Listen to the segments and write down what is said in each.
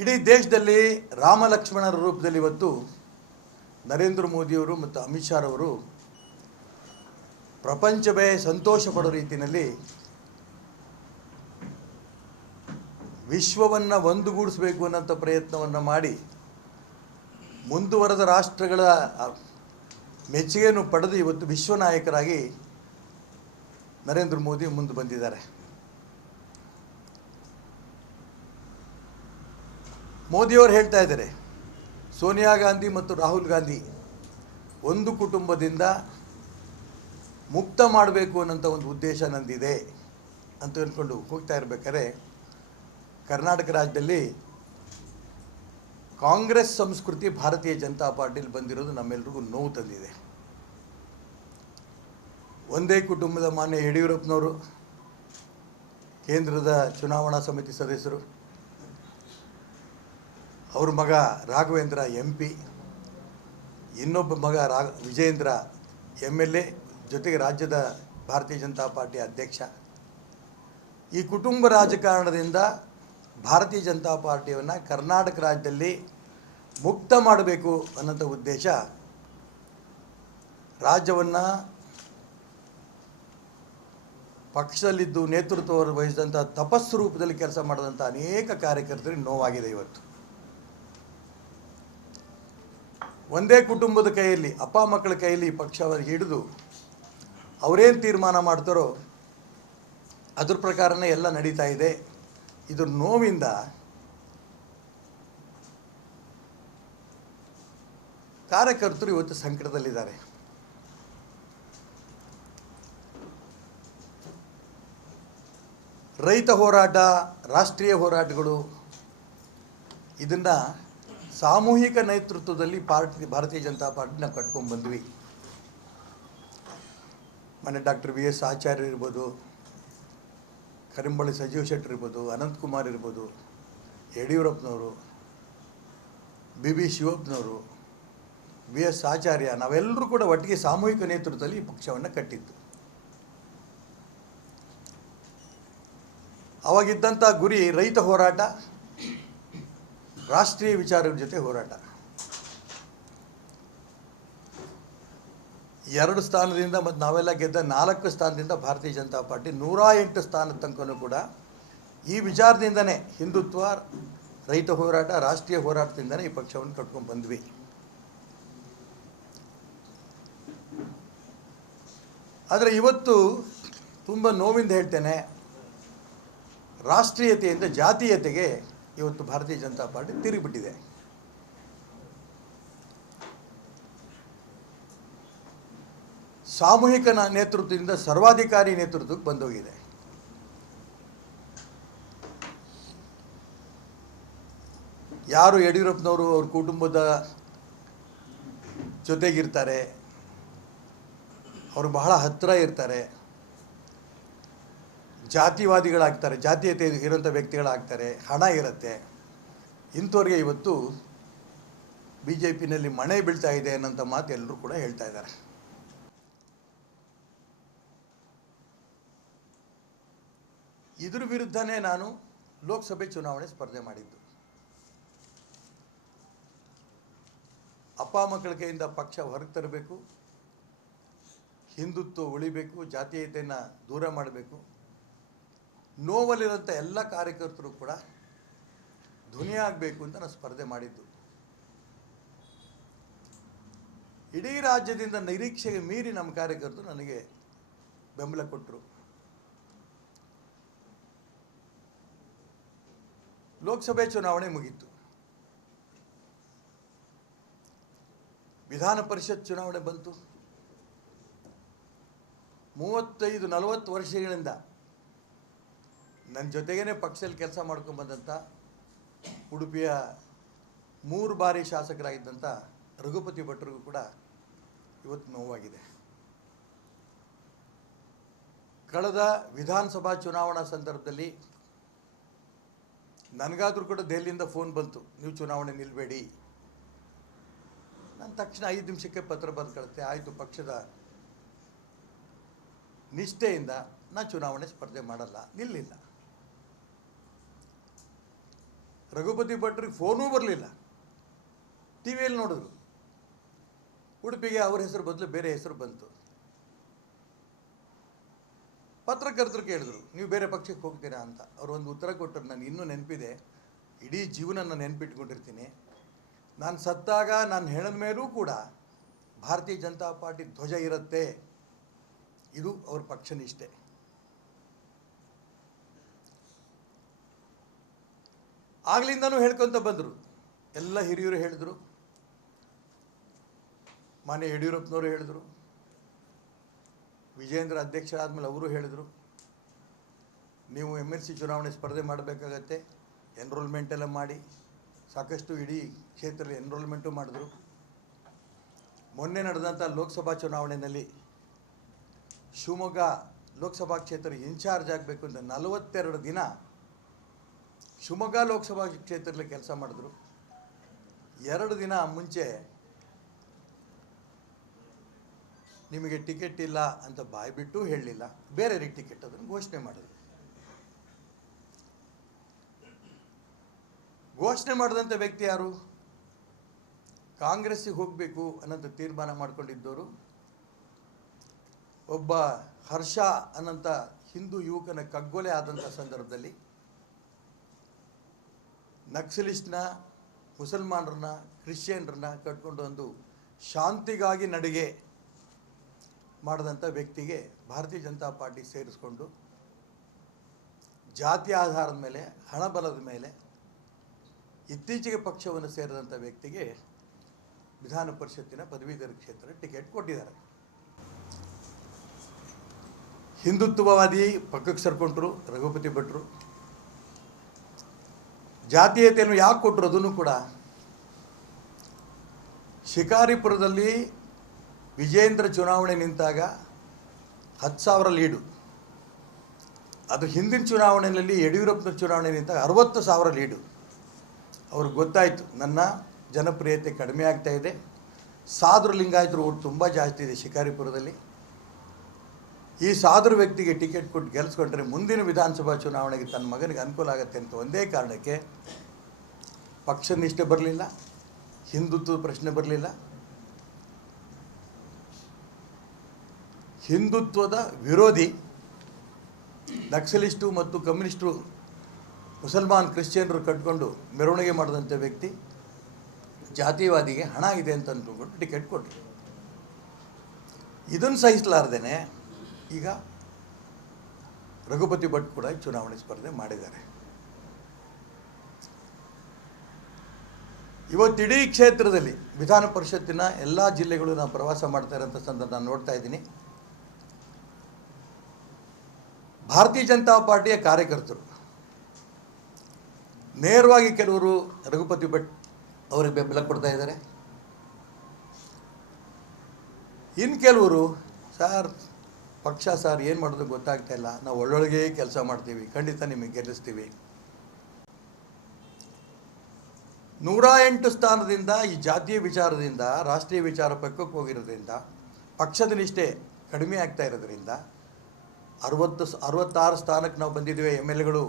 ಇಡೀ ದೇಶದಲ್ಲಿ ರಾಮ ಲಕ್ಷ್ಮಣರ ರೂಪದಲ್ಲಿ ಇವತ್ತು ನರೇಂದ್ರ ಮೋದಿಯವರು ಮತ್ತು ಅಮಿತ್ ಶಾ ಅವರು ಪ್ರಪಂಚವೇ ಸಂತೋಷ ಪಡೋ ರೀತಿಯಲ್ಲಿ ವಿಶ್ವವನ್ನು ಒಂದುಗೂಡಿಸಬೇಕು ಅನ್ನೋಂಥ ಪ್ರಯತ್ನವನ್ನು ಮಾಡಿ ಮುಂದುವರೆದ ರಾಷ್ಟ್ರಗಳ ಮೆಚ್ಚುಗೆಯನ್ನು ಪಡೆದು ಇವತ್ತು ವಿಶ್ವ ನಾಯಕರಾಗಿ ನರೇಂದ್ರ ಮೋದಿ ಮುಂದೆ ಬಂದಿದ್ದಾರೆ. ಮೋದಿಯವರು ಹೇಳ್ತಾ ಇದ್ದಾರೆ, ಸೋನಿಯಾ ಗಾಂಧಿ ಮತ್ತು ರಾಹುಲ್ ಗಾಂಧಿ ಒಂದು ಕುಟುಂಬದಿಂದ ಮುಕ್ತ ಮಾಡಬೇಕು ಅನ್ನೋಂಥ ಒಂದು ಉದ್ದೇಶ ನಂದಿದೆ ಅಂತ ಅಂದ್ಕೊಂಡು ಹೋಗ್ತಾ ಇರಬೇಕಾದ್ರೆ ಕರ್ನಾಟಕ ರಾಜ್ಯದಲ್ಲಿ ಕಾಂಗ್ರೆಸ್ ಸಂಸ್ಕೃತಿ ಭಾರತೀಯ ಜನತಾ ಪಾರ್ಟಿಯಲ್ಲಿ ಬಂದಿರೋದು ನಮ್ಮೆಲ್ರಿಗೂ ನೋವು ತಂದಿದೆ. ಒಂದೇ ಕುಟುಂಬದ ಮಾನ್ಯ ಯಡಿಯೂರಪ್ಪನವರು ಕೇಂದ್ರದ ಚುನಾವಣಾ ಸಮಿತಿ ಸದಸ್ಯರು, ಅವ್ರ ಮಗ ರಾಘವೇಂದ್ರ MP, ಇನ್ನೊಬ್ಬ ಮಗ ವಿಜೇಂದ್ರ MLA, ಜೊತೆಗೆ ರಾಜ್ಯದ ಭಾರತೀಯ ಜನತಾ ಪಾರ್ಟಿ ಅಧ್ಯಕ್ಷ. ಈ ಕುಟುಂಬ ರಾಜಕಾರಣದಿಂದ ಭಾರತೀಯ ಜನತಾ ಪಾರ್ಟಿಯನ್ನು ಕರ್ನಾಟಕ ರಾಜ್ಯದಲ್ಲಿ ಮುಕ್ತ ಮಾಡಬೇಕು ಅನ್ನೋಂಥ ಉದ್ದೇಶ ರಾಜ್ಯವನ್ನು ಪಕ್ಷದಲ್ಲಿದ್ದು ನೇತೃತ್ವ ವಹಿಸಿದಂಥ ತಪಸ್ಸು ರೂಪದಲ್ಲಿ ಕೆಲಸ ಮಾಡಿದಂಥ ಅನೇಕ ಕಾರ್ಯಕರ್ತರಿಗೆ ನೋವಾಗಿದೆ. ಇವತ್ತು ಒಂದೇ ಕುಟುಂಬದ ಕೈಯಲ್ಲಿ, ಅಪ್ಪ ಮಕ್ಕಳ ಕೈಯಲ್ಲಿ ಪಕ್ಷವನ್ನು ಹಿಡಿದು ಅವರೇನು ತೀರ್ಮಾನ ಮಾಡ್ತಾರೋ ಅದ್ರ ಪ್ರಕಾರನೇ ಎಲ್ಲ ನಡೀತಾ ಇದೆ. ಇದ್ರ ನೋವಿಂದ ಕಾರ್ಯಕರ್ತರು ಇವತ್ತು ಸಂಕಟದಲ್ಲಿದ್ದಾರೆ. ರೈತ ಹೋರಾಟ, ರಾಷ್ಟ್ರೀಯ ಹೋರಾಟಗಳು, ಇದನ್ನು ಸಾಮೂಹಿಕ ನೇತೃತ್ವದಲ್ಲಿ ಭಾರತೀಯ ಜನತಾ ಪಾರ್ಟಿ ನಾವು ಕಟ್ಕೊಂಡು ಬಂದ್ವಿ. ಮೊನ್ನೆ ಡಾಕ್ಟರ್ VS ಆಚಾರ್ಯ ಇರ್ಬೋದು, ಕರಿಂಬಳ್ಳಿ ಸಜೀವ್ ಶೆಟ್ಟರ್ ಇರ್ಬೋದು, ಅನಂತಕುಮಾರ್ ಇರ್ಬೋದು, ಯಡಿಯೂರಪ್ಪನವರು, BB ಶಿವಪ್ಪನವರು, VS ಆಚಾರ್ಯ, ನಾವೆಲ್ಲರೂ ಕೂಡ ಒಟ್ಟಿಗೆ ಸಾಮೂಹಿಕ ನೇತೃತ್ವದಲ್ಲಿ ಈ ಪಕ್ಷವನ್ನು ಕಟ್ಟಿದ್ದು. ಅವಾಗಿದ್ದಂಥ ಗುರಿ ರೈತ ಹೋರಾಟ, ರಾಷ್ಟ್ರೀಯ ವಿಚಾರಗಳ ಜೊತೆ ಹೋರಾಟ. 2 ಸ್ಥಾನದಿಂದ ಮತ್ತು ನಾವೆಲ್ಲ ಗೆದ್ದ 4 ಸ್ಥಾನದಿಂದ ಭಾರತೀಯ ಜನತಾ ಪಾರ್ಟಿ 108 ಸ್ಥಾನದ ತನಕನೂ ಕೂಡ ಈ ವಿಚಾರದಿಂದನೇ, ಹಿಂದುತ್ವ, ರೈತ ಹೋರಾಟ, ರಾಷ್ಟ್ರೀಯ ಹೋರಾಟದಿಂದನೇ ಈ ಪಕ್ಷವನ್ನು ಕಟ್ಕೊಂಡು ಬಂದ್ವಿ. ಆದರೆ ಇವತ್ತು ತುಂಬ ನೋವಿಂದ ಹೇಳ್ತೇನೆ, ರಾಷ್ಟ್ರೀಯತೆಯಿಂದ ಜಾತೀಯತೆಗೆ ಇವತ್ತು ಭಾರತೀಯ ಜನತಾ ಪಾರ್ಟಿ ತಿರುಗಿಬಿಟ್ಟಿದೆ. ಸಾಮೂಹಿಕ ನೇತೃತ್ವದಿಂದ ಸರ್ವಾಧಿಕಾರಿ ನೇತೃತ್ವಕ್ಕೆ ಬಂದೋಗಿದೆ. ಯಾರು ಯಡಿಯೂರಪ್ಪನವರು ಅವ್ರ ಕುಟುಂಬದ ಜೊತೆಗಿರ್ತಾರೆ, ಅವರು ಬಹಳ ಹತ್ತಿರ ಇರ್ತಾರೆ, ಜಾತಿವಾದಿಗಳಾಗ್ತಾರೆ, ಜಾತೀಯತೆ ಇರೋಂಥ ವ್ಯಕ್ತಿಗಳಾಗ್ತಾರೆ, ಹಣ ಇರುತ್ತೆ, ಇಂಥವ್ರಿಗೆ ಇವತ್ತು BJPನಲ್ಲಿ ಮಣೆ ಬೀಳ್ತಾ ಇದೆ ಅನ್ನೋಂಥ ಮಾತು ಎಲ್ಲರೂ ಕೂಡ ಹೇಳ್ತಾ ಇದ್ದಾರೆ. ಇದ್ರ ವಿರುದ್ಧನೇ ನಾನು ಲೋಕಸಭೆ ಚುನಾವಣೆ ಸ್ಪರ್ಧೆ ಮಾಡಿದ್ದು. ಅಪ್ಪ ಮಕ್ಕಳ ಕೈಯಿಂದ ಪಕ್ಷ ಹೊರಗೆ ತರಬೇಕು, ಹಿಂದುತ್ವ ಉಳಿಬೇಕು, ಜಾತೀಯತೆಯನ್ನು ದೂರ ಮಾಡಬೇಕು, ನೋವಲ್ಲಿರೋಂಥ ಎಲ್ಲ ಕಾರ್ಯಕರ್ತರು ಕೂಡ ಧ್ವನಿಯಾಗಬೇಕು ಅಂತ ನಾನು ಸ್ಪರ್ಧೆ ಮಾಡಿದ್ದು. ಇಡೀ ರಾಜ್ಯದಿಂದ ನಿರೀಕ್ಷೆಗೆ ಮೀರಿ ನಮ್ಮ ಕಾರ್ಯಕರ್ತರು ನನಗೆ ಬೆಂಬಲ ಕೊಟ್ಟರು. ಲೋಕಸಭೆ ಚುನಾವಣೆ ಮುಗೀತು, ವಿಧಾನ ಪರಿಷತ್ ಚುನಾವಣೆ ಬಂತು. 35-40 ವರ್ಷಗಳಿಂದ ನನ್ನ ಜೊತೆಗೇ ಪಕ್ಷದಲ್ಲಿ ಕೆಲಸ ಮಾಡ್ಕೊಂಡು ಬಂದಂಥ ಉಡುಪಿಯ 3 ಬಾರಿ ಶಾಸಕರಾಗಿದ್ದಂಥ ರಘುಪತಿ ಭಟ್ರಿಗೂ ಕೂಡ ಇವತ್ತು ನೋವಾಗಿದೆ. ಕಳೆದ ವಿಧಾನಸಭಾ ಚುನಾವಣಾ ಸಂದರ್ಭದಲ್ಲಿ ನನಗಾದರೂ ಕೂಡ ದೆಹಲಿಯಿಂದ ಫೋನ್ ಬಂತು, ನೀವು ಚುನಾವಣೆ ನಿಲ್ಲಬೇಡಿ. ನಾನು ತಕ್ಷಣ 5 ನಿಮಿಷಕ್ಕೆ ಪತ್ರ ಬರೆದು ಕಳಿಸ್ತೆ, ಆಯಿತು, ಪಕ್ಷದ ನಿಷ್ಠೆಯಿಂದ ನಾನು ಚುನಾವಣೆ ಸ್ಪರ್ಧೆ ಮಾಡಲ್ಲ, ನಿಲ್ಲಿಲ್ಲ. ರಘುಪತಿ ಭಟ್ರಿಗೆ ಫೋನೂ ಬರಲಿಲ್ಲ. ಟಿ ವಿಯಲ್ಲಿ ನೋಡಿದ್ರು, ಉಡುಪಿಗೆ ಅವ್ರ ಹೆಸರು ಬದಲು ಬೇರೆ ಹೆಸರು ಬಂತು. ಪತ್ರಕರ್ತರು ಕೇಳಿದ್ರು, ನೀವು ಬೇರೆ ಪಕ್ಷಕ್ಕೆ ಹೋಗ್ತೀರಾ ಅಂತ. ಅವರು ಒಂದು ಉತ್ತರ ಕೊಟ್ಟರು, ನನಗೆ ಇನ್ನೂ ನೆನಪಿದೆ, ಇಡೀ ಜೀವನ ನಾನು ನೆನಪಿಟ್ಕೊಂಡಿರ್ತೀನಿ. ನಾನು ಸತ್ತಾಗ ನಾನು ಹೇಳಿದ ಮೇಲೂ ಕೂಡ ಭಾರತೀಯ ಜನತಾ ಪಾರ್ಟಿ ಧ್ವಜ ಇರುತ್ತೆ, ಇದು ಅವ್ರ ಪಕ್ಷ ನಿಷ್ಠೆ. ಆಗ್ಲಿಂದನೂ ಹೇಳ್ಕೊತ ಬಂದರು, ಎಲ್ಲ ಹಿರಿಯರು ಹೇಳಿದರು, ಮಾನ್ಯ ಯಡಿಯೂರಪ್ಪನವರು ಹೇಳಿದರು, ವಿಜೇಂದ್ರ ಅಧ್ಯಕ್ಷರಾದಮೇಲೆ ಅವರು ಹೇಳಿದರು, ನೀವು MLC ಚುನಾವಣೆ ಸ್ಪರ್ಧೆ ಮಾಡಬೇಕಾಗತ್ತೆ, ಎನ್ರೋಲ್ಮೆಂಟ್ ಎಲ್ಲ ಮಾಡಿ. ಸಾಕಷ್ಟು ಇಡೀ ಕ್ಷೇತ್ರದಲ್ಲಿ ಎನ್ರೋಲ್ಮೆಂಟು ಮಾಡಿದ್ರು. ಮೊನ್ನೆ ನಡೆದಂಥ ಲೋಕಸಭಾ ಚುನಾವಣೆಯಲ್ಲಿ ಶಿವಮೊಗ್ಗ ಲೋಕಸಭಾ ಕ್ಷೇತ್ರ ಇನ್ಚಾರ್ಜ್ ಆಗಬೇಕು ಅಂತ 42 ದಿನ ಶಿವಮೊಗ್ಗ ಲೋಕಸಭಾ ಕ್ಷೇತ್ರದಲ್ಲಿ ಕೆಲಸ ಮಾಡಿದ್ರು. 2 ದಿನ ಮುಂಚೆ ನಿಮಗೆ ಟಿಕೆಟ್ ಇಲ್ಲ ಅಂತ ಬಾಯ್ಬಿಟ್ಟು ಹೇಳಲಿಲ್ಲ, ಬೇರೆಯವರಿಗೆ ಟಿಕೆಟ್ ಅದನ್ನು ಘೋಷಣೆ ಮಾಡಿದ್ರು. ಘೋಷಣೆ ಮಾಡಿದಂಥ ವ್ಯಕ್ತಿ ಯಾರು? ಕಾಂಗ್ರೆಸ್ಸಿಗೆ ಹೋಗಬೇಕು ಅನ್ನೋಂಥ ತೀರ್ಮಾನ ಮಾಡ್ಕೊಂಡಿದ್ದವರು ಒಬ್ಬ ಹರ್ಷ ಅನ್ನೋಂಥ ಹಿಂದೂ ಯುವಕನ ಕಗ್ಗೊಲೆ ಆದಂಥ ಸಂದರ್ಭದಲ್ಲಿ ನಕ್ಸಲಿಸ್ಟ್ನ, ಮುಸಲ್ಮಾನರನ್ನ, ಕ್ರಿಶ್ಚಿಯನ್ರನ್ನ ಕಟ್ಕೊಂಡು ಒಂದು ಶಾಂತಿಗಾಗಿ ನಡಿಗೆ ಮಾಡಿದಂಥ ವ್ಯಕ್ತಿಗೆ ಭಾರತೀಯ ಜನತಾ ಪಾರ್ಟಿ ಸೇರಿಸ್ಕೊಂಡು ಜಾತಿ ಆಧಾರದ ಮೇಲೆ, ಹಣಬಲದ ಮೇಲೆ ಇತ್ತೀಚೆಗೆ ಪಕ್ಷವನ್ನು ಸೇರಿದಂಥ ವ್ಯಕ್ತಿಗೆ ವಿಧಾನ ಪರಿಷತ್ತಿನ ಪದವೀಧರ ಕ್ಷೇತ್ರ ಟಿಕೆಟ್ ಕೊಟ್ಟಿದ್ದಾರೆ. ಹಿಂದುತ್ವವಾದಿ ಪಕ್ಕಕ್ಕೆ ಸರ್ಕೊಂಡ್ರು ರಘುಪತಿ ಭಟ್ರು. ಜಾತೀಯತೆಯನ್ನು ಯಾಕೆ ಕೊಟ್ಟರು ಅದನ್ನು ಕೂಡ, ಶಿಕಾರಿಪುರದಲ್ಲಿ ವಿಜೇಂದ್ರ ಚುನಾವಣೆ ನಿಂತಾಗ 10,000 ಲೀಡು. ಅದು ಹಿಂದಿನ ಚುನಾವಣೆಯಲ್ಲಿ ಯಡಿಯೂರಪ್ಪನ ಚುನಾವಣೆ ನಿಂತಾಗ 60,000 ಲೀಡು. ಅವ್ರಿಗೆ ಗೊತ್ತಾಯಿತು ನನ್ನ ಜನಪ್ರಿಯತೆ ಕಡಿಮೆ ಆಗ್ತಾ ಇದೆ, ಸಾಧು ಲಿಂಗಾಯತರು ಓಟ್ ತುಂಬ ಜಾಸ್ತಿ ಇದೆ ಶಿಕಾರಿಪುರದಲ್ಲಿ, ಈ ಸಾಧು ವ್ಯಕ್ತಿಗೆ ಟಿಕೆಟ್ ಕೊಟ್ಟು ಗೆಲ್ಲಿಸ್ಕೊಂಡ್ರೆ ಮುಂದಿನ ವಿಧಾನಸಭಾ ಚುನಾವಣೆಗೆ ತನ್ನ ಮಗನಿಗೆ ಅನುಕೂಲ ಆಗುತ್ತೆ ಅಂತ ಒಂದೇ ಕಾರಣಕ್ಕೆ ಪಕ್ಷ ನಿಷ್ಠೆ ಬರಲಿಲ್ಲ, ಹಿಂದುತ್ವದ ಪ್ರಶ್ನೆ ಬರಲಿಲ್ಲ, ಹಿಂದುತ್ವದ ವಿರೋಧಿ ನಕ್ಸಲಿಸ್ಟು ಮತ್ತು ಕಮ್ಯುನಿಸ್ಟರು, ಮುಸಲ್ಮಾನ್ ಕ್ರಿಶ್ಚಿಯನ್ರು ಕಟ್ಕೊಂಡು ಮೆರವಣಿಗೆ ಮಾಡಿದಂಥ ವ್ಯಕ್ತಿ ಜಾತಿವಾದಿಗೆ ಹಣ ಇದೆ ಅಂತ ಅಂದ್ಕೊಂಡು ಟಿಕೆಟ್ ಕೊಟ್ಟರು. ಇದನ್ನು ಸಹಿಸಲಾರ್ದೇನೆ ಈಗ ರಘುಪತಿ ಭಟ್ ಕೂಡ ಚುನಾವಣೆ ಸ್ಪರ್ಧೆ ಮಾಡಿದ್ದಾರೆ. ಇವತ್ತಿಡೀ ಕ್ಷೇತ್ರದಲ್ಲಿ ವಿಧಾನ ಪರಿಷತ್ತಿನ ಎಲ್ಲ ಜಿಲ್ಲೆಗಳು ನಾವು ಪ್ರವಾಸ ಮಾಡ್ತಾ ಇರೋಂಥ ಸಂದರ್ಭ ನಾನು ನೋಡ್ತಾ ಇದ್ದೀನಿ. ಭಾರತೀಯ ಜನತಾ ಪಾರ್ಟಿಯ ಕಾರ್ಯಕರ್ತರು ನೇರವಾಗಿ ಕೆಲವರು ರಘುಪತಿ ಭಟ್ ಅವರಿಗೆ ಬೆಂಬಲ ಕೊಡ್ತಾ ಇದ್ದಾರೆ. ಇನ್ನು ಕೆಲವರು ಸರ್ ಪಕ್ಷ ಸರ್ ಏನು ಮಾಡೋದು ಗೊತ್ತಾಗ್ತಾ ಇಲ್ಲ, ನಾವು ಒಳ್ಳೊಳಗೆ ಕೆಲಸ ಮಾಡ್ತೀವಿ, ಖಂಡಿತ ನಿಮಗೆ ಗೆಲ್ಲಿಸ್ತೀವಿ. 108 ಸ್ಥಾನದಿಂದ ಈ ಜಾತಿಯ ವಿಚಾರದಿಂದ ರಾಷ್ಟ್ರೀಯ ವಿಚಾರ ಪಕ್ಕಕ್ಕೆ ಹೋಗಿರೋದ್ರಿಂದ ಪಕ್ಷದ ನಿಷ್ಠೆ ಕಡಿಮೆ ಆಗ್ತಾ ಇರೋದ್ರಿಂದ 66 ಸ್ಥಾನಕ್ಕೆ ನಾವು ಬಂದಿದ್ದೇವೆ. MLAಗಳು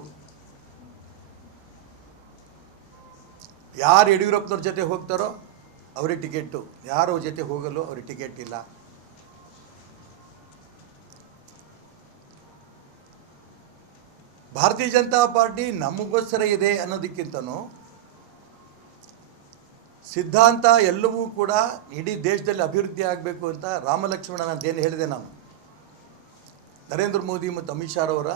ಯಾರು ಯಡಿಯೂರಪ್ಪನವ್ರ ಜೊತೆ ಹೋಗ್ತಾರೋ ಅವ್ರಿಗೆ ಟಿಕೆಟು, ಯಾರು ಜೊತೆ ಹೋಗಲ್ಲೋ ಅವ್ರಿಗೆ ಟಿಕೆಟ್ ಇಲ್ಲ. ಭಾರತೀಯ ಜನತಾ ಪಾರ್ಟಿ ನಮಗೋಸ್ಕರ ಇದೆ ಅನ್ನೋದಕ್ಕಿಂತನೂ ಸಿದ್ಧಾಂತ ಎಲ್ಲವೂ ಕೂಡ ಇಡೀ ದೇಶದಲ್ಲಿ ಅಭಿವೃದ್ಧಿ ಆಗಬೇಕು ಅಂತ ರಾಮಲಕ್ಷ್ಮಣನ ಅಂತೇನು ಹೇಳಿದೆ ನಾನು, ನರೇಂದ್ರ ಮೋದಿ ಮತ್ತು ಅಮಿತ್ ಶಾ ಅವರ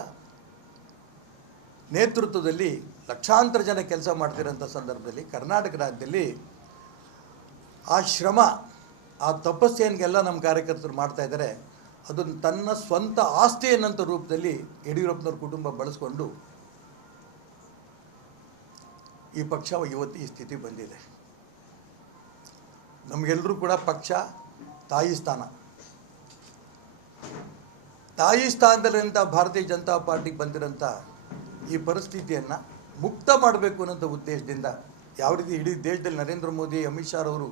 ನೇತೃತ್ವದಲ್ಲಿ ಲಕ್ಷಾಂತರ ಜನ ಕೆಲಸ ಮಾಡ್ತಿರೋಂಥ ಸಂದರ್ಭದಲ್ಲಿ ಕರ್ನಾಟಕ ರಾಜ್ಯದಲ್ಲಿ ಆ ಶ್ರಮ, ಆ ತಪಸ್ಸೇನಿಗೆಲ್ಲ ನಮ್ಮ ಕಾರ್ಯಕರ್ತರು ಮಾಡ್ತಾ ಇದ್ದಾರೆ, ಅದನ್ನು ತನ್ನ ಸ್ವಂತ ಆಸ್ತಿ ಅನ್ನೋಂಥ ರೂಪದಲ್ಲಿ ಯಡಿಯೂರಪ್ಪನವ್ರ ಕುಟುಂಬ ಬಳಸ್ಕೊಂಡು ಈ ಪಕ್ಷ ಇವತ್ತು ಈ ಸ್ಥಿತಿ ಬಂದಿದೆ. ನಮಗೆಲ್ಲರೂ ಕೂಡ ಪಕ್ಷ ತಾಯಿ ಸ್ಥಾನ, ತಾಯಿ ಸ್ಥಾನದಲ್ಲಿರೋಂಥ ಭಾರತೀಯ ಜನತಾ ಪಾರ್ಟಿಗೆ ಬಂದಿರೋಂಥ ಈ ಪರಿಸ್ಥಿತಿಯನ್ನು ಮುಕ್ತ ಮಾಡಬೇಕು ಅನ್ನೋಂಥ ಉದ್ದೇಶದಿಂದ ಯಾವ ರೀತಿ ಇಡೀ ದೇಶದಲ್ಲಿ ನರೇಂದ್ರ ಮೋದಿ, ಅಮಿತ್ ಶಾ ಅವರು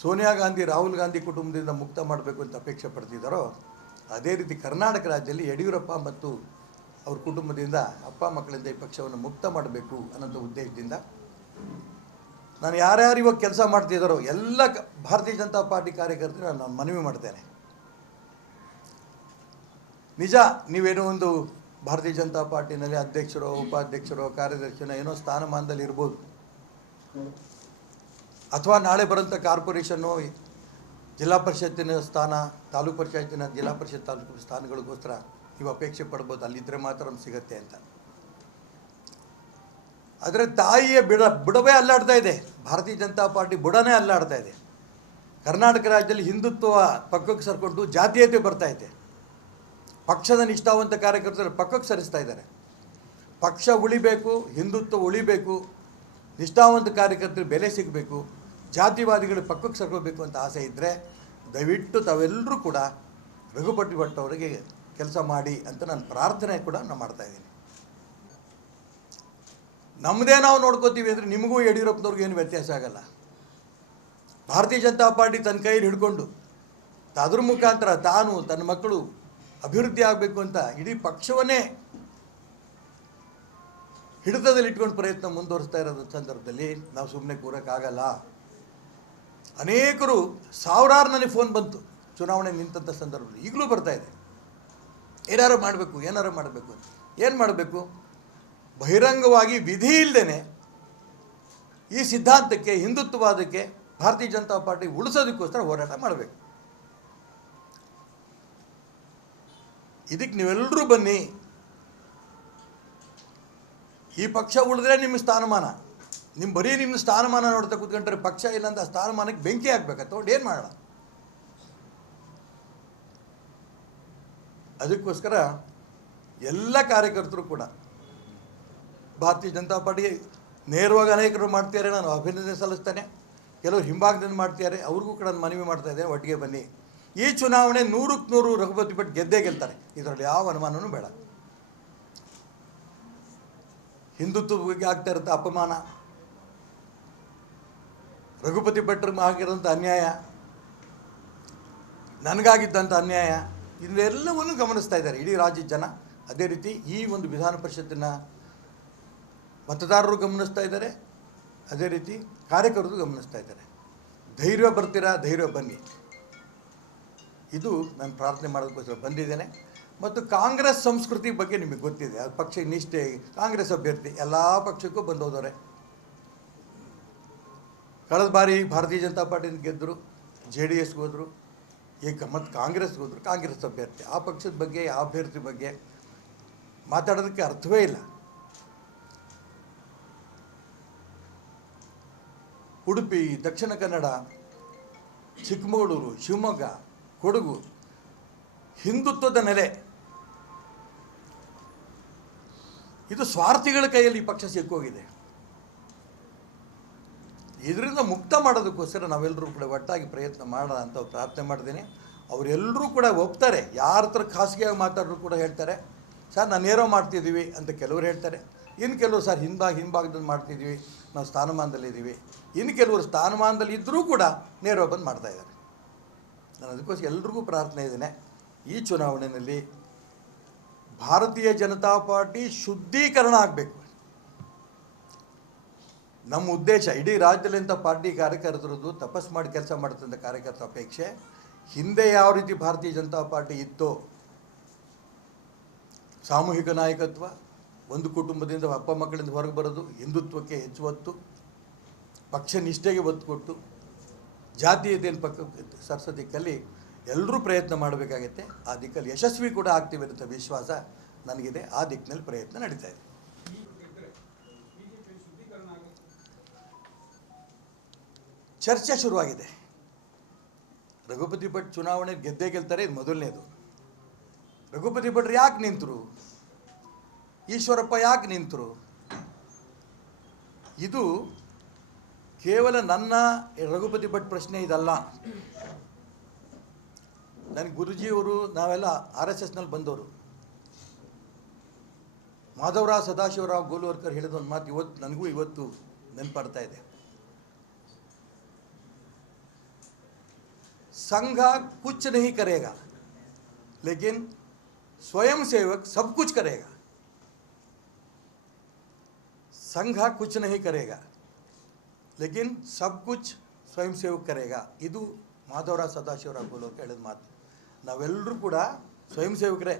ಸೋನಿಯಾ ಗಾಂಧಿ, ರಾಹುಲ್ ಗಾಂಧಿ ಕುಟುಂಬದಿಂದ ಮುಕ್ತ ಮಾಡಬೇಕು ಅಂತ ಅಪೇಕ್ಷೆ ಪಡ್ತಿದ್ದಾರೋ, ಅದೇ ರೀತಿ ಕರ್ನಾಟಕ ರಾಜ್ಯದಲ್ಲಿ ಯಡಿಯೂರಪ್ಪ ಮತ್ತು ಅವ್ರ ಕುಟುಂಬದಿಂದ ಅಪ್ಪ ಮಕ್ಕಳಿಂದ ಈ ಪಕ್ಷವನ್ನು ಮುಕ್ತ ಮಾಡಬೇಕು ಅನ್ನೋಂಥ ಉದ್ದೇಶದಿಂದ ನಾನು ಯಾರ್ಯಾರು ಇವಾಗ ಕೆಲಸ ಮಾಡ್ತಿದ್ದಾರೋ ಎಲ್ಲ ಭಾರತೀಯ ಜನತಾ ಪಾರ್ಟಿ ಕಾರ್ಯಕರ್ತರು ನಾನು ಮನವಿ ಮಾಡ್ತೇನೆ. ನಿಜ ನೀವೇನೋ ಒಂದು ಭಾರತೀಯ ಜನತಾ ಪಾರ್ಟಿನಲ್ಲಿ ಅಧ್ಯಕ್ಷರೋ ಉಪಾಧ್ಯಕ್ಷರೋ ಕಾರ್ಯದರ್ಶಿನೋ ಏನೋ ಸ್ಥಾನಮಾನದಲ್ಲಿ ಇರ್ಬೋದು, ಅಥವಾ ನಾಳೆ ಬರೋಂಥ ಕಾರ್ಪೊರೇಷನ್ನು ಜಿಲ್ಲಾ ಪರಿಷತ್ತಿನ ಸ್ಥಾನ, ತಾಲೂಕು ಪಂಚಾಯತಿನ ಜಿಲ್ಲಾ ಪರಿಷತ್ ತಾಲೂಕು ಸ್ಥಾನಗಳಿಗೋಸ್ಕರ ನೀವು ಅಪೇಕ್ಷೆ ಪಡ್ಬೋದು, ಅಲ್ಲಿದ್ದರೆ ಮಾತ್ರ ನಮ್ಗೆ ಸಿಗುತ್ತೆ ಅಂತ. ಆದರೆ ತಾಯಿಯ ಬುಡವೇ ಅಲ್ಲಾಡ್ತಾ ಇದೆ, ಭಾರತೀಯ ಜನತಾ ಪಾರ್ಟಿ ಬುಡನೇ ಅಲ್ಲಾಡ್ತಾ ಇದೆ. ಕರ್ನಾಟಕ ರಾಜ್ಯದಲ್ಲಿ ಹಿಂದುತ್ವ ಪಕ್ಕಕ್ಕೆ ಸರ್ಕೊಂಡು ಜಾತೀಯತೆ ಬರ್ತಾ ಇದೆ. ಪಕ್ಷದ ನಿಷ್ಠಾವಂತ ಕಾರ್ಯಕರ್ತರು ಪಕ್ಕಕ್ಕೆ ಸರಿಸ್ತಾ ಇದ್ದಾರೆ. ಪಕ್ಷ ಉಳಿಬೇಕು, ಹಿಂದುತ್ವ ಉಳಿಬೇಕು, ನಿಷ್ಠಾವಂತ ಕಾರ್ಯಕರ್ತರು ಬೆಲೆ ಸಿಗಬೇಕು, ಜಾತಿವಾದಿಗಳು ಪಕ್ಕಕ್ಕೆ ಸರ್ಕೋಬೇಕು ಅಂತ ಆಸೆ ಇದ್ದರೆ ದಯವಿಟ್ಟು ತಾವೆಲ್ಲರೂ ಕೂಡ ರಘುಪತಿ ಭಟ್ ಅವರಿಗೆ ಕೆಲಸ ಮಾಡಿ ಅಂತ ನಾನು ಪ್ರಾರ್ಥನೆ ಕೂಡ ನಾನು ಮಾಡ್ತಾಯಿದ್ದೀನಿ. ನಮ್ಮದೇ ನಾವು ನೋಡ್ಕೋತೀವಿ ಅಂದರೆ ನಿಮಗೂ ಯಡಿಯೂರಪ್ಪನವ್ರಿಗೂ ಏನು ವ್ಯತ್ಯಾಸ ಆಗಲ್ಲ. ಭಾರತೀಯ ಜನತಾ ಪಾರ್ಟಿ ತನ್ನ ಕೈಯಲ್ಲಿ ಹಿಡ್ಕೊಂಡು ಅದ್ರ ಮುಖಾಂತರ ತಾನು ತನ್ನ ಮಕ್ಕಳು ಅಭಿವೃದ್ಧಿ ಆಗಬೇಕು ಅಂತ ಇಡೀ ಪಕ್ಷವನ್ನೇ ಹಿಡಿತದಲ್ಲಿ ಇಟ್ಕೊಂಡು ಪ್ರಯತ್ನ ಮುಂದುವರಿಸ್ತಾ ಇರೋದ ಸಂದರ್ಭದಲ್ಲಿ ನಾವು ಸುಮ್ಮನೆ ಕೂರೋಕ್ಕಾಗಲ್ಲ. ಅನೇಕರು ಸಾವಿರಾರು ನನಗೆ ಫೋನ್ ಬಂತು ಚುನಾವಣೆ ನಿಂತಂಥ ಸಂದರ್ಭದಲ್ಲಿ, ಈಗಲೂ ಬರ್ತಾ ಇದೆ. ಏನಾರು ಮಾಡಬೇಕು ಅಂತ. ಏನು ಮಾಡಬೇಕು? ಬಹಿರಂಗವಾಗಿ ವಿಧಿ ಇಲ್ಲದೇ ಈ ಸಿದ್ಧಾಂತಕ್ಕೆ, ಹಿಂದುತ್ವವಾದಕ್ಕೆ ಭಾರತೀಯ ಜನತಾ ಪಾರ್ಟಿ ಉಳಿಸೋದಕ್ಕೋಸ್ಕರ ಹೋರಾಟ ಮಾಡಬೇಕು. ಇದಕ್ಕೆ ನೀವೆಲ್ಲರೂ ಬನ್ನಿ. ಈ ಪಕ್ಷ ಉಳಿದ್ರೆ ನಿಮ್ಮ ಸ್ಥಾನಮಾನ, ನಿಮ್ಮ ಸ್ಥಾನಮಾನ ನೋಡ್ತಾ ಕೂತ್ಕೊಂಡ್ರೆ ಪಕ್ಷ ಇಲ್ಲ ಅಂತ ಸ್ಥಾನಮಾನಕ್ಕೆ ಬೆಂಕಿ ಹಾಕ್ಬೇಕು. ತೊಗೊಂಡು ಏನು ಮಾಡೋಣ? ಅದಕ್ಕೋಸ್ಕರ ಎಲ್ಲ ಕಾರ್ಯಕರ್ತರು ಕೂಡ ಭಾರತೀಯ ಜನತಾ ಪಾರ್ಟಿಗೆ ನೇರವಾಗಿ ಅನೇಕರು ಮಾಡ್ತಿದ್ದಾರೆ, ನಾನು ಅಭಿನಂದನೆ ಸಲ್ಲಿಸ್ತೇನೆ. ಕೆಲವರು ಹಿಂಭಾಗದಿಂದ ಮಾಡ್ತಿದ್ದಾರೆ, ಅವ್ರಿಗೂ ಕೂಡ ನಾನು ಮನವಿ ಮಾಡ್ತಾ ಇದ್ದೇನೆ, ಒಟ್ಟಿಗೆ ಬನ್ನಿ. ಈ ಚುನಾವಣೆ 100ಕ್ಕೆ 100 ರಘುಪತಿ ಭಟ್ ಗೆದ್ದೇ ಗೆಲ್ತಾರೆ, ಇದರಲ್ಲಿ ಯಾವ ಅನುಮಾನವೂ ಬೇಡ. ಹಿಂದುತ್ವ ಬಗ್ಗೆ ಆಗ್ತಾ ಇರೋಂಥ ಅಪಮಾನ, ರಘುಪತಿ ಭಟ್ರಿಗೆ ಆಗಿರೋಂಥ ಅನ್ಯಾಯ, ನನಗಾಗಿದ್ದಂಥ ಅನ್ಯಾಯ, ಇದೆಲ್ಲವನ್ನು ಗಮನಿಸ್ತಾ ಇದ್ದಾರೆ ಇಡೀ ರಾಜ್ಯದ ಜನ. ಅದೇ ರೀತಿ ಈ ಒಂದು ವಿಧಾನ ಪರಿಷತ್ತಿನ ಮತದಾರರು ಗಮನಿಸ್ತಾ ಇದ್ದಾರೆ, ಅದೇ ರೀತಿ ಕಾರ್ಯಕರ್ತರು ಗಮನಿಸ್ತಾ ಇದ್ದಾರೆ. ಧೈರ್ಯ ಬರ್ತೀರಾ, ಧೈರ್ಯ ಬನ್ನಿ. ಇದು ನಾನು ಪ್ರಾರ್ಥನೆ ಮಾಡೋದಕ್ಕೋಸ್ಕರ ಬಂದಿದ್ದೇನೆ. ಮತ್ತು ಕಾಂಗ್ರೆಸ್ ಸಂಸ್ಕೃತಿ ಬಗ್ಗೆ ನಿಮಗೆ ಗೊತ್ತಿದೆ, ಅದು ಪಕ್ಷ ನಿಷ್ಠೆ. ಕಾಂಗ್ರೆಸ್ ಅಭ್ಯರ್ಥಿ ಎಲ್ಲ ಪಕ್ಷಕ್ಕೂ ಬಂದೋದವ್ರೆ. ಕಳೆದ ಬಾರಿ ಭಾರತೀಯ ಜನತಾ ಪಾರ್ಟಿಯಿಂದ ಗೆದ್ದರು, JDSಗೆ ಹೋದರು, ಈಗ ಮತ್ತು ಕಾಂಗ್ರೆಸ್ಗೆ ಹೋದರು. ಕಾಂಗ್ರೆಸ್ ಅಭ್ಯರ್ಥಿ, ಆ ಪಕ್ಷದ ಬಗ್ಗೆ, ಆ ಅಭ್ಯರ್ಥಿ ಬಗ್ಗೆ ಮಾತಾಡೋದಕ್ಕೆ ಅರ್ಥವೇ ಇಲ್ಲ. ಉಡುಪಿ, ದಕ್ಷಿಣ ಕನ್ನಡ, ಚಿಕ್ಕಮಗಳೂರು, ಶಿವಮೊಗ್ಗ, ಕೊಡಗು ಹಿಂದುತ್ವದ ನೆಲೆ. ಇದು ಸ್ವಾರ್ಥಿಗಳ ಕೈಯಲ್ಲಿ ಈ ಪಕ್ಷ ಸಿಕ್ಕೋಗಿದೆ. ಇದರಿಂದ ಮುಕ್ತ ಮಾಡೋದಕ್ಕೋಸ್ಕರ ನಾವೆಲ್ಲರೂ ಕೂಡ ಒಟ್ಟಾಗಿ ಪ್ರಯತ್ನ ಮಾಡೋಣ ಅಂತ ಪ್ರಾರ್ಥನೆ ಮಾಡ್ತೀನಿ. ಅವರೆಲ್ಲರೂ ಕೂಡ ಒಪ್ತಾರೆ. ಯಾರ ಹತ್ರ ಖಾಸಗಿಯಾಗಿ ಮಾತಾಡೋರು ಕೂಡ ಹೇಳ್ತಾರೆ, ಸರ್ ನಾನು ನೇರೋ ಮಾಡ್ತಿದ್ದೀವಿ ಅಂತ ಕೆಲವರು ಹೇಳ್ತಾರೆ. ಇನ್ನು ಕೆಲವರು ಸರ್ ಹಿಂಭಾಗದಲ್ಲಿ ಮಾಡ್ತಿದ್ದೀವಿ, ನಾವು ಸ್ಥಾನಮಾನದಲ್ಲಿದ್ದೀವಿ. ಇನ್ನು ಕೆಲವರು ಸ್ಥಾನಮಾನದಲ್ಲಿ ಇದ್ದರೂ ಕೂಡ ನೇರ ಬಂದು ಮಾಡ್ತಾಯಿದ್ದಾರೆ. ನಾನು ಅದಕ್ಕೋಸ್ಕರ ಎಲ್ರಿಗೂ ಪ್ರಾರ್ಥನೆ ಇದ್ದೇನೆ, ಈ ಚುನಾವಣೆಯಲ್ಲಿ ಭಾರತೀಯ ಜನತಾ ಪಾರ್ಟಿ ಶುದ್ಧೀಕರಣ ಆಗಬೇಕು. ನಮ್ಮ ಉದ್ದೇಶ ಇಡೀ ರಾಜ್ಯದಲ್ಲಿಂಥ ಪಾರ್ಟಿ ಕಾರ್ಯಕರ್ತರದ್ದು ತಪಸ್ ಮಾಡಿ ಕೆಲಸ ಮಾಡುತ್ತಂಥ ಕಾರ್ಯಕರ್ತರ ಅಪೇಕ್ಷೆ, ಹಿಂದೆ ಯಾವ ರೀತಿ ಭಾರತೀಯ ಜನತಾ ಪಾರ್ಟಿ ಇತ್ತೋ, ಸಾಮೂಹಿಕ ನಾಯಕತ್ವ, ಒಂದು ಕುಟುಂಬದಿಂದ ಅಪ್ಪ ಮಕ್ಕಳಿಂದ ಹೊರಗೆ ಬರೋದು, ಹಿಂದುತ್ವಕ್ಕೆ ಹೆಚ್ಚು ಒತ್ತು, ಪಕ್ಷ ನಿಷ್ಠೆಗೆ ಒತ್ತು ಕೊಟ್ಟು ಜಾತೀಯತೆಯನ್ನು ಪಕ್ಕ ಸರಸದಿಕ್ಕಲ್ಲಿ ಎಲ್ಲರೂ ಪ್ರಯತ್ನ ಮಾಡಬೇಕಾಗತ್ತೆ. ಆ ದಿಕ್ಕಲ್ಲಿ ಯಶಸ್ವಿ ಕೂಡ ಆಗ್ತೀವಿ ಅಂತ ವಿಶ್ವಾಸ ನನಗಿದೆ. ಆ ದಿಕ್ಕಿನಲ್ಲಿ ಪ್ರಯತ್ನ ನಡೀತಾ ಇದೆ. ಚರ್ಚೆ ಶುರುವಾಗಿದೆ. ರಘುಪತಿ ಭಟ್ ಚುನಾವಣೆ ಗೆದ್ದೇ ಗೆಲ್ತಾರೆ, ಇದು ಮೊದಲನೇದು. ರಘುಪತಿ ಭಟ್ರು ಯಾಕೆ ನಿಂತರು, ಈಶ್ವರಪ್ಪ ಯಾಕೆ ನಿಂತರು, ಇದು ಕೇವಲ ನನ್ನ ರಘುಪತಿ ಭಟ್ ಪ್ರಶ್ನೆ ಇದಲ್ಲ. ನನಗೆ ಗುರುಜಿಯವರು, ನಾವೆಲ್ಲ RSSನಲ್ಲಿ ಬಂದವರು, ಮಾಧವರಾವ್ ಸದಾಶಿವರಾವ್ ಗೋಲ್ವರ್ಕರ್ ಹೇಳಿದ ಒಂದು ಮಾತು ನನಗೂ ಇವತ್ತು ನೆನಪಾಡ್ತಾ ಇದೆ. संघ कुछ नहीं करेगा लेकिन स्वयं सेवक सब कुछ करेगा. ಸಂಘ ಕುಚ್ ನಹಿ ಕರೇಗಾ ಲೇಕಿನ್ ಸಬ್ ಕುಚ್ ಸ್ವಯಂ ಸೇವಕ್ ಕರೇಗಾ. ಇದು ಮಾಧವರಾವ್ ಸದಾಶಿವರಾವ್ ಬೋಲೋಕೆ ಹೇಳಿದ ಮಾತು. ನಾವೆಲ್ಲರೂ ಕೂಡ ಸ್ವಯಂ ಸೇವಕರೇ.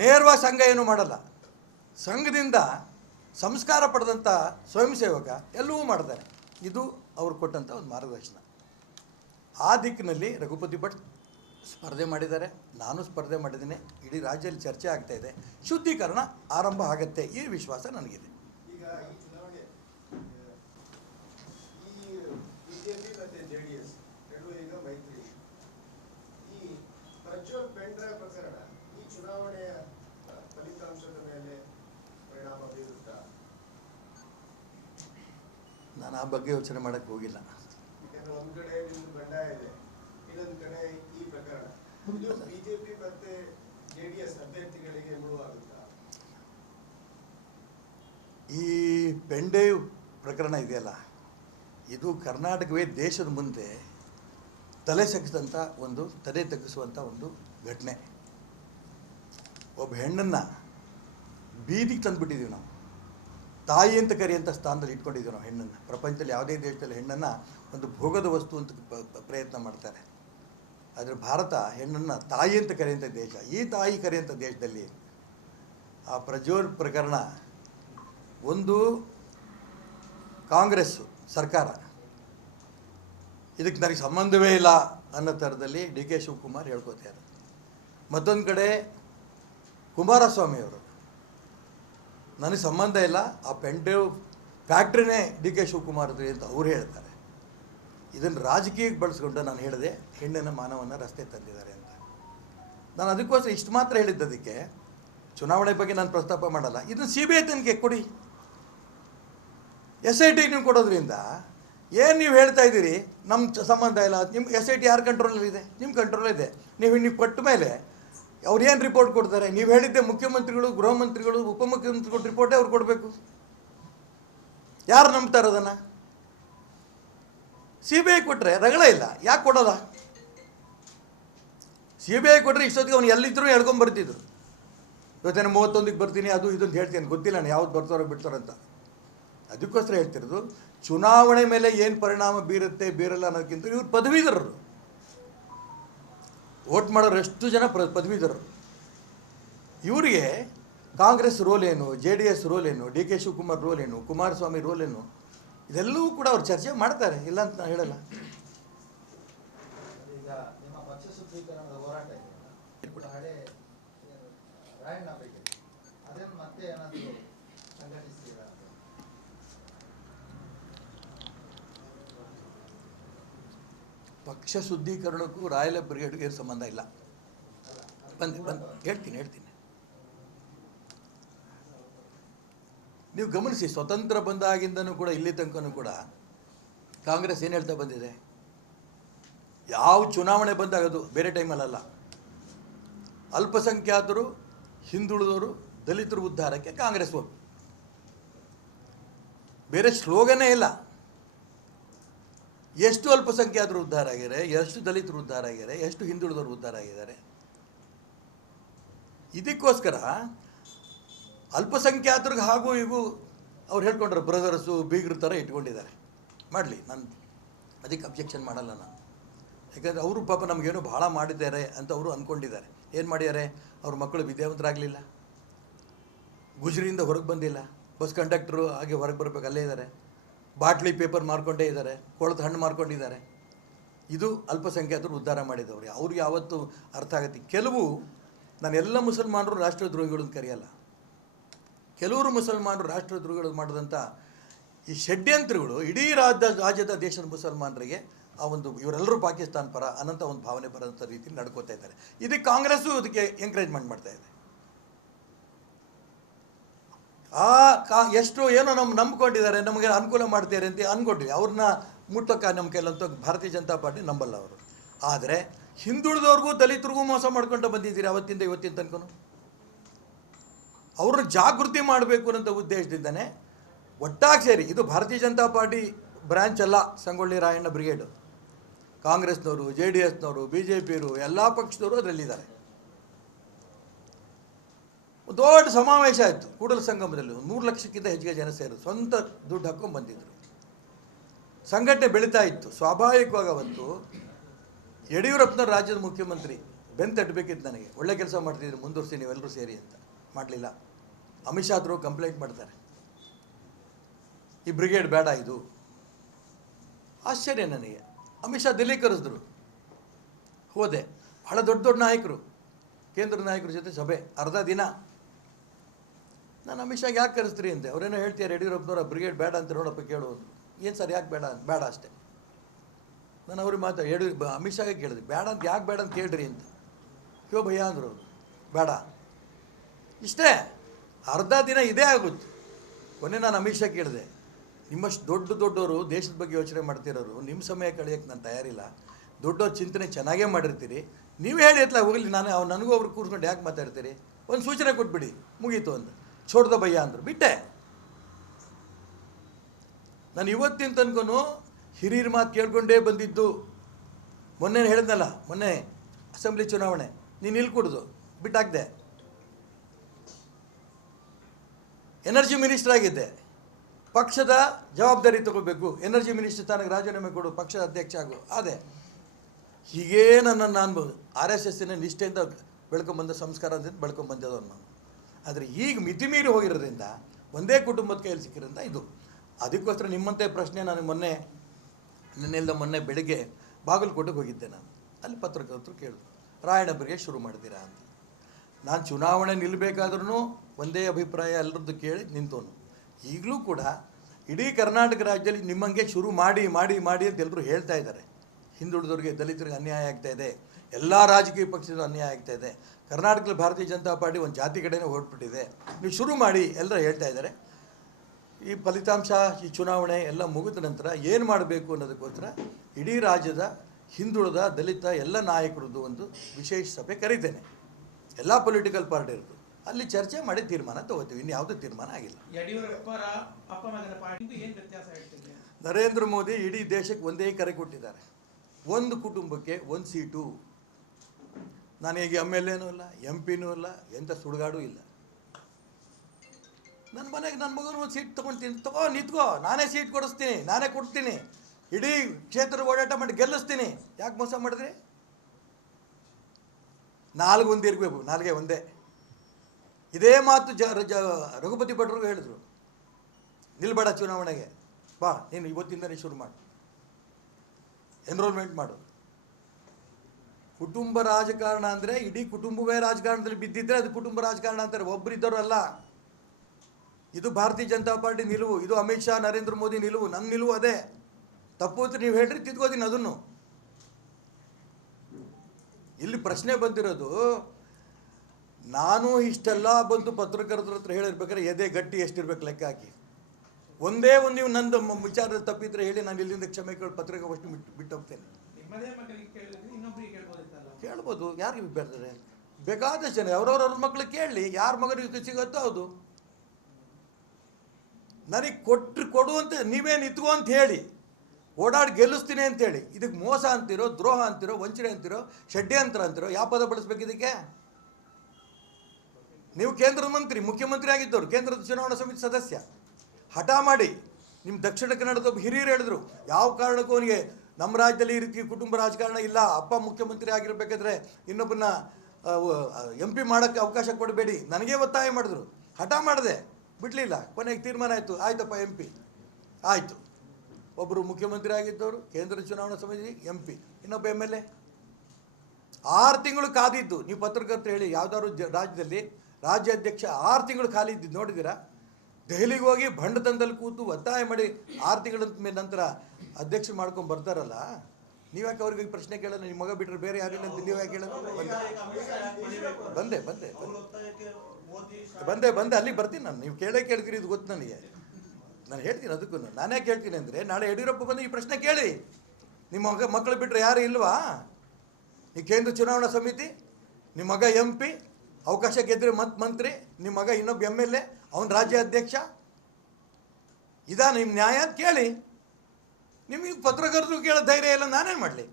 ನೇರವಾಗಿ ಸಂಘ ಏನೂ ಮಾಡಲ್ಲ. ಸಂಘದಿಂದ ಸಂಸ್ಕಾರ ಪಡೆದಂಥ ಸ್ವಯಂ ಸೇವಕ ಎಲ್ಲವೂ ಮಾಡ್ತಾರೆ. ಇದು ಅವ್ರು ಕೊಟ್ಟಂಥ ಒಂದು ಮಾರ್ಗದರ್ಶನ. ಆ ದಿಕ್ಕಿನಲ್ಲಿ ರಘುಪತಿ ಭಟ್ ಸ್ಪರ್ಧೆ ಮಾಡಿದ್ದಾರೆ, ನಾನು ಸ್ಪರ್ಧೆ ಮಾಡಿದ್ದೀನಿ. ಇಡೀ ರಾಜ್ಯದಲ್ಲಿ ಚರ್ಚೆ ಆಗ್ತಾ ಇದೆ. ಶುದ್ಧೀಕರಣ ಆರಂಭ ಆಗುತ್ತೆ, ಈ ವಿಶ್ವಾಸ ನನಗಿದೆ. ಈಗ ಈ ಚುನಾವಣೆ ಈ ಬಿಜೆಪಿ ಮತ್ತೆ ಜೆಡಿಎಸ್ ಎರಡು ಈಗ ಮೈತ್ರಿ. ಈ ಪ್ರಜ್ವಲ್ ಪೆಂಡ್ರೈವ್ ಪ್ರಕರಣ ಈ ಚುನಾವಣೆಯ ಫಲಿತಾಂಶದ ಮೇಲೆ ಪರಿಣಾಮ ಬೀರುತ್ತಾ? ನಾನು ಆ ಬಗ್ಗೆ ಯೋಚನೆ ಮಾಡೋಕ್ಕೆ ಹೋಗಿಲ್ಲ. ಯಾಕಂದ್ರೆ ಒಂದ್ ಕಡೆ ನಿಮ್ದು ಬಂಡಾಯ ಇದೆ, ಇನ್ನೊಂದು ಕಡೆ ಈ ಪ್ರಕರಣ. ಇದು ಬಿಜೆಪಿ ಮತ್ತೆ ಜೆಡಿಎಸ್ ಅಭ್ಯರ್ಥಿಗಳಿಗೆ ಮುಳುವಾಗುತ್ತಾ? ಈ ಪೆಂಡೇವ್ ಪ್ರಕರಣ ಇದೆಯಲ್ಲ, ಇದು ಕರ್ನಾಟಕವೇ ದೇಶದ ಮುಂದೆ ತಲೆ ತಗ್ಗಿಸುವಂಥ ಒಂದು ಘಟನೆ. ಒಬ್ಬ ಹೆಣ್ಣನ್ನು ಬೀದಿಗೆ ತಂದುಬಿಟ್ಟಿದ್ದೀವಿ ನಾವು. ತಾಯಿ ಅಂತ ಕರೆಯುವಂಥ ಸ್ಥಾನದಲ್ಲಿ ಇಟ್ಕೊಂಡಿದ್ದೀವಿ ನಾವು ಹೆಣ್ಣನ್ನು. ಪ್ರಪಂಚದಲ್ಲಿ ಯಾವುದೇ ದೇಶದಲ್ಲಿ ಹೆಣ್ಣನ್ನು ಒಂದು ಭೋಗದ ವಸ್ತು ಅಂತ ಪ್ರಯತ್ನ ಮಾಡ್ತಾರೆ. ಆದರೆ ಭಾರತ ಹೆಣ್ಣನ್ನು ತಾಯಿ ಅಂತ ಕರೆಯುವಂಥ ದೇಶ. ಈ ತಾಯಿ ಕರೆಯುವಂಥ ದೇಶದಲ್ಲಿ ಆ ಪ್ರಜ್ವಲ್ ಪ್ರಕರಣ ಒಂದು ಕಾಂಗ್ರೆಸ್ ಸರ್ಕಾರ, ಇದಕ್ಕೆ ನನಗೆ ಸಂಬಂಧವೇ ಇಲ್ಲ ಅನ್ನೋ ಥರದಲ್ಲಿ ಡಿ ಕೆ ಶಿವಕುಮಾರ್ ಹೇಳ್ಕೋತಾರೆ. ಮತ್ತೊಂದು ಕಡೆ ಕುಮಾರಸ್ವಾಮಿಯವರು ನನಗೆ ಸಂಬಂಧ ಇಲ್ಲ, ಆ ಪೆಂಡೇವ್ ಫ್ಯಾಕ್ಟ್ರಿನೇ ಡಿ ಕೆ ಶಿವಕುಮಾರ್ದು ಅಂತ ಅವ್ರು ಹೇಳ್ತಾರೆ. ಇದನ್ನು ರಾಜಕೀಯಕ್ಕೆ ಬಳಸ್ಕೊಂಡು ನಾನು ಹೇಳಿದೆ ಹೆಣ್ಣಿನ ಮಾನವನ ರಸ್ತೆ ತಂದಿದ್ದಾರೆ ಅಂತ. ನಾನು ಅದಕ್ಕೋಸ್ಕರ ಇಷ್ಟು ಮಾತ್ರ ಹೇಳಿದ್ದದಕ್ಕೆ. ಚುನಾವಣೆ ಬಗ್ಗೆ ನಾನು ಪ್ರಸ್ತಾಪ ಮಾಡಲ್ಲ. ಇದನ್ನು CBI ತನಿಖೆ ಕೊಡಿ. SIT ನೀವು ಕೊಡೋದ್ರಿಂದ ಏನು ನೀವು ಹೇಳ್ತಾ ಇದ್ದೀರಿ ನಮ್ಮ ಸಂಬಂಧ ಇಲ್ಲ. ನಿಮ್ಮ SIT ಯಾರ ಕಂಟ್ರೋಲಲ್ಲಿದೆ? ನಿಮ್ಮ ಕಂಟ್ರೋಲಿದೆ. ನೀವು ಕೊಟ್ಟ ಮೇಲೆ ಅವ್ರು ಏನು ರಿಪೋರ್ಟ್ ಕೊಡ್ತಾರೆ? ನೀವು ಹೇಳಿದ್ದೆ ಮುಖ್ಯಮಂತ್ರಿಗಳು, ಗೃಹ ಮಂತ್ರಿಗಳು, ಉಪಮುಖ್ಯಮಂತ್ರಿಗಳು ರಿಪೋರ್ಟೇ ಅವ್ರು ಕೊಡಬೇಕು. ಯಾರು ನಂಬ್ತಾರೆ ಅದನ್ನು? CBI ಕೊಟ್ಟರೆ ರಗಳ ಇಲ್ಲ, ಯಾಕೆ ಕೊಡೋಲ್ಲ? CBI ಕೊಟ್ಟರೆ ಇಷ್ಟೊತ್ತಿಗೆ ಅವ್ನು ಎಲ್ಲಿದ್ದರೂ ಹೇಳ್ಕೊಂಬರ್ತಿದ್ರು. ಇವತ್ತೇನು 31ಕ್ಕೆ ಬರ್ತೀನಿ ಅದು ಇದೊಂದು ಹೇಳ್ತೀನಿ, ಗೊತ್ತಿಲ್ಲ ನಾನು ಯಾವ್ದು ಬರ್ತಾರೋ ಬಿಡ್ತಾರಂತ. ಅದಕ್ಕೋಸ್ಕರ ಹೇಳ್ತಿರೋದು ಚುನಾವಣೆ ಮೇಲೆ ಏನು ಪರಿಣಾಮ ಬೀರುತ್ತೆ ಬೀರಲ್ಲ ಅನ್ನೋದಕ್ಕಿಂತ ಇವ್ರು ಪದವೀಧರರು. ವೋಟ್ ಮಾಡೋರು ಎಷ್ಟು ಜನ ಪದವೀಧರರು. ಇವರಿಗೆ ಕಾಂಗ್ರೆಸ್ ರೋಲ್ ಏನು, JDS ರೋಲ್ ಏನು, ಡಿ ಕೆ ಶಿವಕುಮಾರ್ ರೋಲ್ ಏನು, ಕುಮಾರಸ್ವಾಮಿ ರೋಲ್ ಏನು, ಇದೆಲ್ಲವೂ ಕೂಡ ಅವ್ರು ಚರ್ಚೆ ಮಾಡ್ತಾರೆ, ಇಲ್ಲ ಅಂತ ನಾನು ಹೇಳಲ್ಲ. ಈಗ ನಿಮ್ಮ ಪಕ್ಷ ಶುದ್ಧೀಕರಣದ ಹೋರಾಟ ಇದೆ, ಹಳೆ ರಾಯಣ್ಣ ಬಗ್ಗೆ ಅದನ್ನು ಮತ್ತೆ ಏನಾದರೂ ಸಂಘಟಿಸ್ತೀರಾ? ಪಕ್ಷ ಶುದ್ಧೀಕರಣಕ್ಕೂ ರಾಯಲ ಬ್ರಿಗೇಡ್ಗೆ ಏನು ಸಂಬಂಧ ಇಲ್ಲ. ಹೇಳ್ತೀನಿ. ನೀವು ಗಮನಿಸಿ, ಸ್ವತಂತ್ರ ಬಂದಾಗಿಂದನೂ ಕೂಡ ಇಲ್ಲಿ ತನಕನೂ ಕೂಡ ಕಾಂಗ್ರೆಸ್ ಏನು ಹೇಳ್ತಾ ಬಂದಿದೆ? ಯಾವ ಚುನಾವಣೆ ಬಂದಾಗ, ಅದು ಬೇರೆ ಟೈಮಲ್ಲ, ಅಲ್ಪಸಂಖ್ಯಾತರು, ಹಿಂದುಳಿದವರು, ದಲಿತರು ಉದ್ಧಾರಕ್ಕೆ ಕಾಂಗ್ರೆಸ್ ಹೋಗಿ, ಬೇರೆ ಸ್ಲೋಗನೇ ಇಲ್ಲ. ಎಷ್ಟು ಅಲ್ಪಸಂಖ್ಯಾತರು ಉದ್ಧಾರ ಆಗಿದ್ದಾರೆ, ಎಷ್ಟು ದಲಿತರು ಉದ್ಧಾರ ಆಗಿದ್ದಾರೆ, ಎಷ್ಟು ಹಿಂದುಳಿದವರು ಉದ್ಧಾರ ಆಗಿದ್ದಾರೆ. ಇದಕ್ಕೋಸ್ಕರ ಅಲ್ಪಸಂಖ್ಯಾತರಿಗೆ ಹಾಗೂ ಇವು ಅವ್ರು ಹೇಳ್ಕೊಂಡ್ರೆ ಬ್ರದರ್ಸು ಬೀಗ್ರ ಥರ ಇಟ್ಕೊಂಡಿದ್ದಾರೆ. ಮಾಡಲಿ, ನಾನು ಅದಕ್ಕೆ ಅಬ್ಜೆಕ್ಷನ್ ಮಾಡಲ್ಲ ನಾನು. ಯಾಕಂದರೆ ಅವರು ಪಾಪ ನಮಗೇನು ಭಾಳ ಮಾಡಿದ್ದಾರೆ ಅಂತ ಅವರು ಅಂದ್ಕೊಂಡಿದ್ದಾರೆ. ಏನು ಮಾಡಿದ್ದಾರೆ? ಅವ್ರ ಮಕ್ಕಳು ವಿದ್ಯಾವಂತರಾಗಲಿಲ್ಲ, ಗುಜರಿಯಿಂದ ಹೊರಗೆ ಬಂದಿಲ್ಲ, ಬಸ್ ಕಂಡಕ್ಟ್ರು ಹಾಗೆ ಹೊರಗೆ ಬರಬೇಕು ಅಲ್ಲೇ ಇದ್ದಾರೆ, ಬಾಟ್ಲಿ ಪೇಪರ್ ಮಾರ್ಕೊಂಡೇ ಇದ್ದಾರೆ, ಕೊಳತು ಹಣ್ಣು ಮಾರ್ಕೊಂಡಿದ್ದಾರೆ. ಇದು ಅಲ್ಪಸಂಖ್ಯಾತರು ಉದ್ಧಾರ ಮಾಡಿದವ್ರು. ಅವ್ರಿಗೆ ಯಾವತ್ತೂ ಅರ್ಥ ಆಗುತ್ತೆ. ಕೆಲವು, ನಾನು ಎಲ್ಲ ಮುಸಲ್ಮಾನರು ರಾಷ್ಟ್ರದ್ರೋಹಿಗಳನ್ನು ಕರೆಯಲ್ಲ. ಕೆಲವರು ಮುಸಲ್ಮಾನರು ರಾಷ್ಟ್ರದ್ರೋಹಿಗಳು ಮಾಡಿದಂಥ ಈ ಷಡ್ಯಂತ್ರಗಳು ಇಡೀ ರಾಜ್ಯದ ದೇಶದ ಮುಸಲ್ಮಾನರಿಗೆ ಆ ಒಂದು ಇವರೆಲ್ಲರೂ ಪಾಕಿಸ್ತಾನ ಪರ ಅನ್ನೋಂಥ ಒಂದು ಭಾವನೆ ಬರೋಂಥ ರೀತಿಯಲ್ಲಿ ನಡ್ಕೋತಾ ಇದ್ದಾರೆ. ಇದಕ್ಕೆ ಕಾಂಗ್ರೆಸ್ಸು ಇದಕ್ಕೆ ಎಂಕರೇಜ್ಮೆಂಟ್ ಮಾಡ್ತಾ ಇದೆ. ಎಷ್ಟು ಏನೋ ನಂಬ್ಕೊಂಡಿದ್ದಾರೆ, ನಮಗೆ ಅನುಕೂಲ ಮಾಡ್ತಾರೆ ಅಂತ ಅಂದ್ಕೊಂಡಿವಿ. ಅವ್ರನ್ನ ಮುಟ್ಟಕ್ಕೆ ನಮ್ಮ ಕೈಲಂತೂ ಭಾರತೀಯ ಜನತಾ ಪಾರ್ಟಿ ನಂಬಲ್ಲ ಅವರು. ಆದರೆ ಹಿಂದುಳಿದವ್ರಿಗೂ ದಲಿತರಿಗೂ ಮೋಸ ಮಾಡ್ಕೊಂಡು ಬಂದಿದ್ದೀರಿ ಅವತ್ತಿಂದ ಇವತ್ತಿನ ತನಕ. ಅವ್ರನ್ನ ಜಾಗೃತಿ ಮಾಡಬೇಕು ಅನ್ನೋ ಉದ್ದೇಶದಿಂದನೇ ಒಟ್ಟಾಗಿ ಸೇರಿ, ಇದು ಭಾರತೀಯ ಜನತಾ ಪಾರ್ಟಿ ಬ್ರ್ಯಾಂಚ್ ಅಲ್ಲ, ಸಂಗೊಳ್ಳಿ ರಾಯಣ್ಣ ಬ್ರಿಗೇಡು. ಕಾಂಗ್ರೆಸ್ನವರು, JDSನವರು, BJPಯವರು, ಎಲ್ಲ ಪಕ್ಷದವರು ಅದರಲ್ಲಿದ್ದಾರೆ. ದೊಡ್ಡ ಸಮಾವೇಶ ಆಯಿತು ಕೂಡಲ ಸಂಗಮದಲ್ಲಿ. 3 ಲಕ್ಷಕ್ಕಿಂತ ಹೆಚ್ಚಿಗೆ ಜನ ಸೇರಿದ್ರು, ಸ್ವಂತ ದುಡ್ಡು ಹಾಕ್ಕೊಂಡು ಬಂದಿದ್ದರು. ಸಂಘಟನೆ ಬೆಳೀತಾ ಇತ್ತು. ಸ್ವಾಭಾವಿಕವಾಗಿ ಅವತ್ತು ಯಡಿಯೂರಪ್ಪನವ್ರು ರಾಜ್ಯದ ಮುಖ್ಯಮಂತ್ರಿ ಬೆನ್ನು ತಟ್ಟಬೇಕಿತ್ತು. ನನಗೆ ಒಳ್ಳೆ ಕೆಲಸ ಮಾಡ್ತಿದ್ರು, ಮುಂದುವರಿಸಿ ನೀವೆಲ್ಲರೂ ಸೇರಿ ಅಂತ. ಮಾಡಲಿಲ್ಲ. ಅಮಿತ್ ಶಾ ಹತ್ರ ಕಂಪ್ಲೇಂಟ್ ಮಾಡ್ತಾರೆ, ಈ ಬ್ರಿಗೇಡ್ ಬೇಡ ಇದು. ಆಶ್ಚರ್ಯ ನನಗೆ. ಅಮಿತ್ ಶಾ ದಿಲ್ಲಿ ಕರೆಸಿದ್ರು, ಹೋದೆ. ಬಹಳ ದೊಡ್ಡ ದೊಡ್ಡ ನಾಯಕರು, ಕೇಂದ್ರ ನಾಯಕರ ಜೊತೆ ಸಭೆ, ಅರ್ಧ ದಿನ. ನಾನು ಅಮಿತ್ ಶಾಗೆ ಯಾಕೆ ಕರೆಸ್ತೀರಿ ಅಂದೆ. ಅವರೇನೋ ಹೇಳ್ತಾರೆ ಯಡಿಯೂರಪ್ಪನವ್ರ ಬ್ರಿಗೇಡ್ ಬೇಡ ಅಂತ, ನೋಡಪ್ಪ ಕೇಳೋದು. ಏನು ಸರ್ ಯಾಕೆ ಬೇಡ? ಬೇಡ ಅಷ್ಟೇ. ನಾನು ಅವ್ರಿಗೆ ಅಮಿತ್ ಶಾಗೆ ಕೇಳಿದೆ, ಬೇಡ ಅಂತ ಯಾಕೆ ಬೇಡ ಅಂತ ಕೇಳ್ರಿ ಅಂತ. ಕ್ಯೋ ಭಯ್ಯ ಅಂದರು ಅವರು. ಬೇಡ ಇಷ್ಟೇ, ಅರ್ಧ ದಿನ ಇದೇ ಆಗುತ್ತೆ. ಕೊನೆ ನಾನು ಅಮಿತ್ ಶಾ ಕೇಳಿದೆ, ನಿಮ್ಮಷ್ಟು ದೊಡ್ಡವರು ದೇಶದ ಬಗ್ಗೆ ಯೋಚನೆ ಮಾಡ್ತಿರೋರು, ನಿಮ್ಮ ಸಮಯ ಕಳೆಯೋಕ್ಕೆ ನಾನು ತಯಾರಿಲ್ಲ. ದೊಡ್ಡವ್ರ ಚಿಂತನೆ ಚೆನ್ನಾಗೇ ಮಾಡಿರ್ತೀರಿ, ನೀವು ಹೇಳಿ ಎತ್ತಲ ಹೋಗಲಿ. ನನಗೂ ಅವ್ರು ಕೂರ್ಸ್ಕೊಂಡು ಯಾಕೆ ಮಾತಾಡ್ತೀರಿ? ಒಂದು ಸೂಚನೆ ಕೊಟ್ಬಿಡಿ, ಮುಗೀತು ಅಂದು. छोड़ ಭಯ್ಯ ಅಂದರು, ಬಿಟ್ಟೆ. ನಾನು ಇವತ್ತಿನ ತನಕನೂ ಹಿರಿಯರ ಮಾತು ಕೇಳ್ಕೊಂಡೇ ಬಂದಿದ್ದು. ಮೊನ್ನೆ ಹೇಳಿದ್ನಲ್ಲ, ಮೊನ್ನೆ ಅಸೆಂಬ್ಲಿ ಚುನಾವಣೆ, ನೀನು ಇಲ್ಲಿ ಕೊಡೋದು ಬಿಟ್ಟಾಕ್ದೆ. ಎನರ್ಜಿ ಮಿನಿಸ್ಟರ್ ಆಗಿದ್ದೆ, ಪಕ್ಷದ ಜವಾಬ್ದಾರಿ ತಗೋಬೇಕು, ಎನರ್ಜಿ ಮಿನಿಸ್ಟರ್ ತನಗೆ ರಾಜೀನಾಮೆ ಕೊಡು, ಪಕ್ಷದ ಅಧ್ಯಕ್ಷ ಆಗು. ಅದೇ ಹೀಗೇ ನನ್ನನ್ನು ನಾನು RSSನ ನಿಷ್ಠೆಯಿಂದ ಬೆಳ್ಕೊಂಬಂದ ಸಂಸ್ಕಾರ ಅಂತ ಬೆಳ್ಕೊಂಬಂದದವನು ನಾನು. ಆದರೆ ಈಗ ಮಿತಿಮೀರಿ ಹೋಗಿರೋದ್ರಿಂದ ಒಂದೇ ಕುಟುಂಬದ ಕೈಯಲ್ಲಿ ಸಿಕ್ಕಿರೋದ್ರಿಂದ ಇದು. ಅದಕ್ಕೋಸ್ಕರ ನಿಮ್ಮಂತೆ ಪ್ರಶ್ನೆ ನನಗೆ ಮೊನ್ನೆ ಬೆಳಿಗ್ಗೆ ಬಾಗಲಕೋಟೆಗೆ ಹೋಗಿದ್ದೆ ನಾನು. ಅಲ್ಲಿ ಪತ್ರಕರ್ತರು ಕೇಳಿದ್ರು, ರಾಯಣ್ಣ ಬ್ರಿಗೇಡ್ ಶುರು ಮಾಡಿದ್ದೀರಾ ಅಂತ. ನಾನು ಚುನಾವಣೆ ನಿಲ್ಲಬೇಕಾದ್ರೂ ಒಂದೇ ಅಭಿಪ್ರಾಯ ಎಲ್ಲರದ್ದು ಕೇಳಿ ನಿಂತವನು. ಈಗಲೂ ಕೂಡ ಇಡೀ ಕರ್ನಾಟಕ ರಾಜ್ಯದಲ್ಲಿ ನಿಮ್ಮಂಗೆ ಶುರು ಮಾಡಿ ಮಾಡಿ ಮಾಡಿ ಅಂತ ಎಲ್ಲರೂ ಹೇಳ್ತಾ ಇದ್ದಾರೆ. ಹಿಂದುಳಿದವ್ರಿಗೆ, ದಲಿತರಿಗೆ ಅನ್ಯಾಯ ಆಗ್ತಾಯಿದೆ, ಎಲ್ಲ ರಾಜಕೀಯ ಪಕ್ಷದ ಅನ್ಯಾಯ ಆಗ್ತಾಯಿದೆ. ಕರ್ನಾಟಕದಲ್ಲಿ ಭಾರತೀಯ ಜನತಾ ಪಾರ್ಟಿ ಒಂದು ಜಾತಿ ಕಡೆನೇ ಹೊರಟ್ಬಿಟ್ಟಿದೆ, ನೀವು ಶುರು ಮಾಡಿ ಎಲ್ಲರೂ ಹೇಳ್ತಾ ಇದ್ದಾರೆ. ಈ ಫಲಿತಾಂಶ, ಈ ಚುನಾವಣೆ ಎಲ್ಲ ಮುಗಿದ ನಂತರ ಏನು ಮಾಡಬೇಕು ಅನ್ನೋದಕ್ಕೋಸ್ಕರ ಇಡೀ ರಾಜ್ಯದ ಹಿಂದುಳಿದ ದಲಿತ ಎಲ್ಲ ನಾಯಕರದ್ದು ಒಂದು ವಿಶೇಷ ಸಭೆ ಕರೀತೇನೆ, ಎಲ್ಲ ಪೊಲಿಟಿಕಲ್ ಪಾರ್ಟಿಯವ್ರದ್ದು. ಅಲ್ಲಿ ಚರ್ಚೆ ಮಾಡಿ ತೀರ್ಮಾನ ತಗೋತೀವಿ. ಇನ್ನು ಯಾವುದೇ ತೀರ್ಮಾನ ಆಗಿಲ್ಲ. ನರೇಂದ್ರ ಮೋದಿ ಇಡೀ ದೇಶಕ್ಕೆ ಒಂದೇ ಕರೆ ಕೊಟ್ಟಿದ್ದಾರೆ, ಒಂದು ಕುಟುಂಬಕ್ಕೆ ಒಂದು ಸೀಟು. ನನಗೆ MLAನೂ ಇಲ್ಲ, MP ಇಲ್ಲ, ಎಂಥ ಸುಡುಗಾಡೂ ಇಲ್ಲ. ನನ್ನ ಮನೆಗೆ ನನ್ನ ಮಗನ ಒಂದು ಸೀಟ್ ತೊಗೊಳ್ತೀನಿ, ನಿಂತ್ಕೋ, ನಾನೇ ಸೀಟ್ ಕೊಡಿಸ್ತೀನಿ, ನಾನೇ ಕೊಡ್ತೀನಿ, ಇಡೀ ಕ್ಷೇತ್ರ ಓಡಾಟ ಮಾಡಿ ಗೆಲ್ಲಿಸ್ತೀನಿ. ಯಾಕೆ ಮೋಸ ಮಾಡಿದ್ರಿ? 4 ಒಂದೇ ಇರಬೇಕು, 4 ಒಂದೇ. ಇದೇ ಮಾತು ರಘುಪತಿ ಭಟ್ರು ಹೇಳಿದ್ರು, ನಿಲ್ಬೇಡ ಚುನಾವಣೆಗೆ, ಬಾ ನೀನು ಇವತ್ತಿಂದನೇ ಶುರು ಮಾಡು, ಎನ್ರೋಲ್ಮೆಂಟ್ ಮಾಡು. ಕುಟುಂಬ ರಾಜಕಾರಣ ಅಂದರೆ ಇಡೀ ಕುಟುಂಬವೇ ರಾಜಕಾರಣದಲ್ಲಿ ಬಿದ್ದಿದ್ದರೆ ಅದು ಕುಟುಂಬ ರಾಜಕಾರಣ ಅಂತಾರೆ, ಒಬ್ಬರಿದ್ದವರು ಅಲ್ಲ. ಇದು ಭಾರತೀಯ ಜನತಾ ಪಾರ್ಟಿ ನಿಲುವು, ಇದು ಅಮಿತ್ ಶಾ ನರೇಂದ್ರ ಮೋದಿ ನಿಲುವು, ನನ್ನ ನಿಲುವು ಅದೇ. ತಪ್ಪು ಅಂತ ನೀವು ಹೇಳ್ರಿ, ತಿದ್ಕೋತೀನಿ ಅದನ್ನು. ಇಲ್ಲಿ ಪ್ರಶ್ನೆ ಬಂದಿರೋದು, ನಾನು ಇಷ್ಟೆಲ್ಲ ಬಂದು ಪತ್ರಕರ್ತರ ಹತ್ರ ಹೇಳಿರ್ಬೇಕಾದ್ರೆ ಎದೆ ಗಟ್ಟಿ ಎಷ್ಟಿರ್ಬೇಕು ಲೆಕ್ಕ ಹಾಕಿ. ಒಂದೇ ಒಂದು ನೀವು ನಂದು ವಿಚಾರದ ತಪ್ಪಿದ್ರೆ ಹೇಳಿ, ನಾನು ಇಲ್ಲಿಂದ ಕ್ಷಮೆ ಕೇಳಿ ಪತ್ರಿಕಾಗೋಷ್ಠಿ ಬಿಟ್ಟು ಹೋಗ್ತೇನೆ. ಕೇಳ್ಬೋದು, ಯಾರಿಗೆ ಬೇಡ್ತಾರೆ? ಬೇಕಾದಷ್ಟು ಜನ ಅವ್ರವ್ರ ಮಕ್ಳಿಗೆ ಕೇಳಲಿ, ಯಾರ ಮಗನಿಗೆ ಸಿಗುತ್ತೋ ಹೌದು. ನನಗೆ ಕೊಡು ಅಂತ ನೀವೇನು ಇತ್ಕೋ ಅಂತ ಹೇಳಿ ಓಡಾಡಿ ಗೆಲ್ಲಿಸ್ತೀನಿ ಅಂತೇಳಿ, ಇದಕ್ಕೆ ಮೋಸ ಅಂತಿರೋ, ದ್ರೋಹ ಅಂತಿರೋ, ವಂಚನೆ ಅಂತಿರೋ, ಷಡ್ಯಂತ್ರ ಅಂತಿರೋ, ಯಾವ ಪದ ಬಳಸ್ಬೇಕು ಇದಕ್ಕೆ? ನೀವು ಕೇಂದ್ರದ ಮಂತ್ರಿ, ಮುಖ್ಯಮಂತ್ರಿ ಆಗಿದ್ದವರು, ಕೇಂದ್ರದ ಚುನಾವಣಾ ಸಮಿತಿ ಸದಸ್ಯ. ಹಠ ಮಾಡಿ ನಿಮ್ಮ ದಕ್ಷಿಣ ಕನ್ನಡದ ಒಬ್ಬ ಹಿರಿಯರು ಹೇಳಿದ್ರು, ಯಾವ ಕಾರಣಕ್ಕೂ ಅವನಿಗೆ ನಮ್ಮ ರಾಜ್ಯದಲ್ಲಿ ಈ ರೀತಿ ಕುಟುಂಬ ರಾಜಕಾರಣ ಇಲ್ಲ, ಅಪ್ಪ ಮುಖ್ಯಮಂತ್ರಿ ಆಗಿರಬೇಕಾದ್ರೆ ಇನ್ನೊಬ್ಬನ MP ಮಾಡೋಕ್ಕೆ ಅವಕಾಶ ಕೊಡಬೇಡಿ. ನನಗೇ ಒತ್ತಾಯ ಮಾಡಿದ್ರು, ಹಠ ಮಾಡಿದೆ, ಬಿಡಲಿಲ್ಲ. ಕೊನೆಗೆ ತೀರ್ಮಾನ ಆಯಿತು, ಆಯ್ತಪ್ಪ MP ಆಯಿತು. ಒಬ್ಬರು ಮುಖ್ಯಮಂತ್ರಿ ಆಗಿದ್ದವರು, ಕೇಂದ್ರ ಚುನಾವಣಾ ಸಮಿತಿ MP, ಇನ್ನೊಬ್ಬ MLA. 6 ತಿಂಗಳು ಕಾದಿದ್ದು. ನೀವು ಪತ್ರಕರ್ತರು ಹೇಳಿ, ಯಾವುದಾದ್ರು ರಾಜ್ಯದಲ್ಲಿ ರಾಜ್ಯಾಧ್ಯಕ್ಷ 6 ತಿಂಗಳು ಖಾಲಿ ಇದ್ದಿದ್ದು ನೋಡಿದ್ದೀರಾ? ದೆಹಲಿಗೆ ಹೋಗಿ ಭಂಡತನದಲ್ಲಿ ಕೂತು ಒತ್ತಾಯ ಮಾಡಿ 6 ತಿಂಗಳ ನಂತರ ಅಧ್ಯಕ್ಷ ಮಾಡ್ಕೊಂಡು ಬರ್ತಾರಲ್ಲ, ನೀವ್ಯಾಕೆ ಅವ್ರಿಗೆ ಪ್ರಶ್ನೆ ಕೇಳೋಣ? ನಿಮ್ಮ ಮಗ ಬಿಟ್ಟರೆ ಬೇರೆ ಯಾರಿಲ್ಲ ಅಂತ ನೀವು ಯಾಕೆ ಹೇಳೋದು? ಬಂದೆ ಅಲ್ಲಿಗೆ ಬರ್ತೀನಿ ನಾನು. ನೀವು ಕೇಳ್ತೀರಿ, ಇದು ಗೊತ್ತು ನನಗೆ. ನಾನು ಹೇಳ್ತೀನಿ, ಅದಕ್ಕೂ ನಾನೇ ಕೇಳ್ತೀನಿ ಅಂದರೆ, ನಾಳೆ ಯಡಿಯೂರಪ್ಪ ಬಂದು ಈ ಪ್ರಶ್ನೆ ಕೇಳಿ, ನಿಮ್ಮ ಮಕ್ಕಳು ಬಿಟ್ಟರೆ ಯಾರು ಇಲ್ವಾ? ಈ ಕೇಂದ್ರ ಚುನಾವಣಾ ಸಮಿತಿ, ನಿಮ್ಮ ಮಗ MP, ಅವಕಾಶ ಗೆದ್ದರೆ ಮಂತ್ರಿ, ನಿಮ್ಮ ಮಗ ಇನ್ನೊಬ್ಬ MLA, ಅವನ ರಾಜ್ಯ ಅಧ್ಯಕ್ಷ. ಇದಾ ನಿಮ್ಮ ನ್ಯಾಯ ಅಂತ ಕೇಳಿ. ನಿಮಗೆ ಪತ್ರಕರ್ತರು ಕೇಳೋ ಧೈರ್ಯ ಇಲ್ಲ, ನಾನೇನು ಮಾಡಲಿ?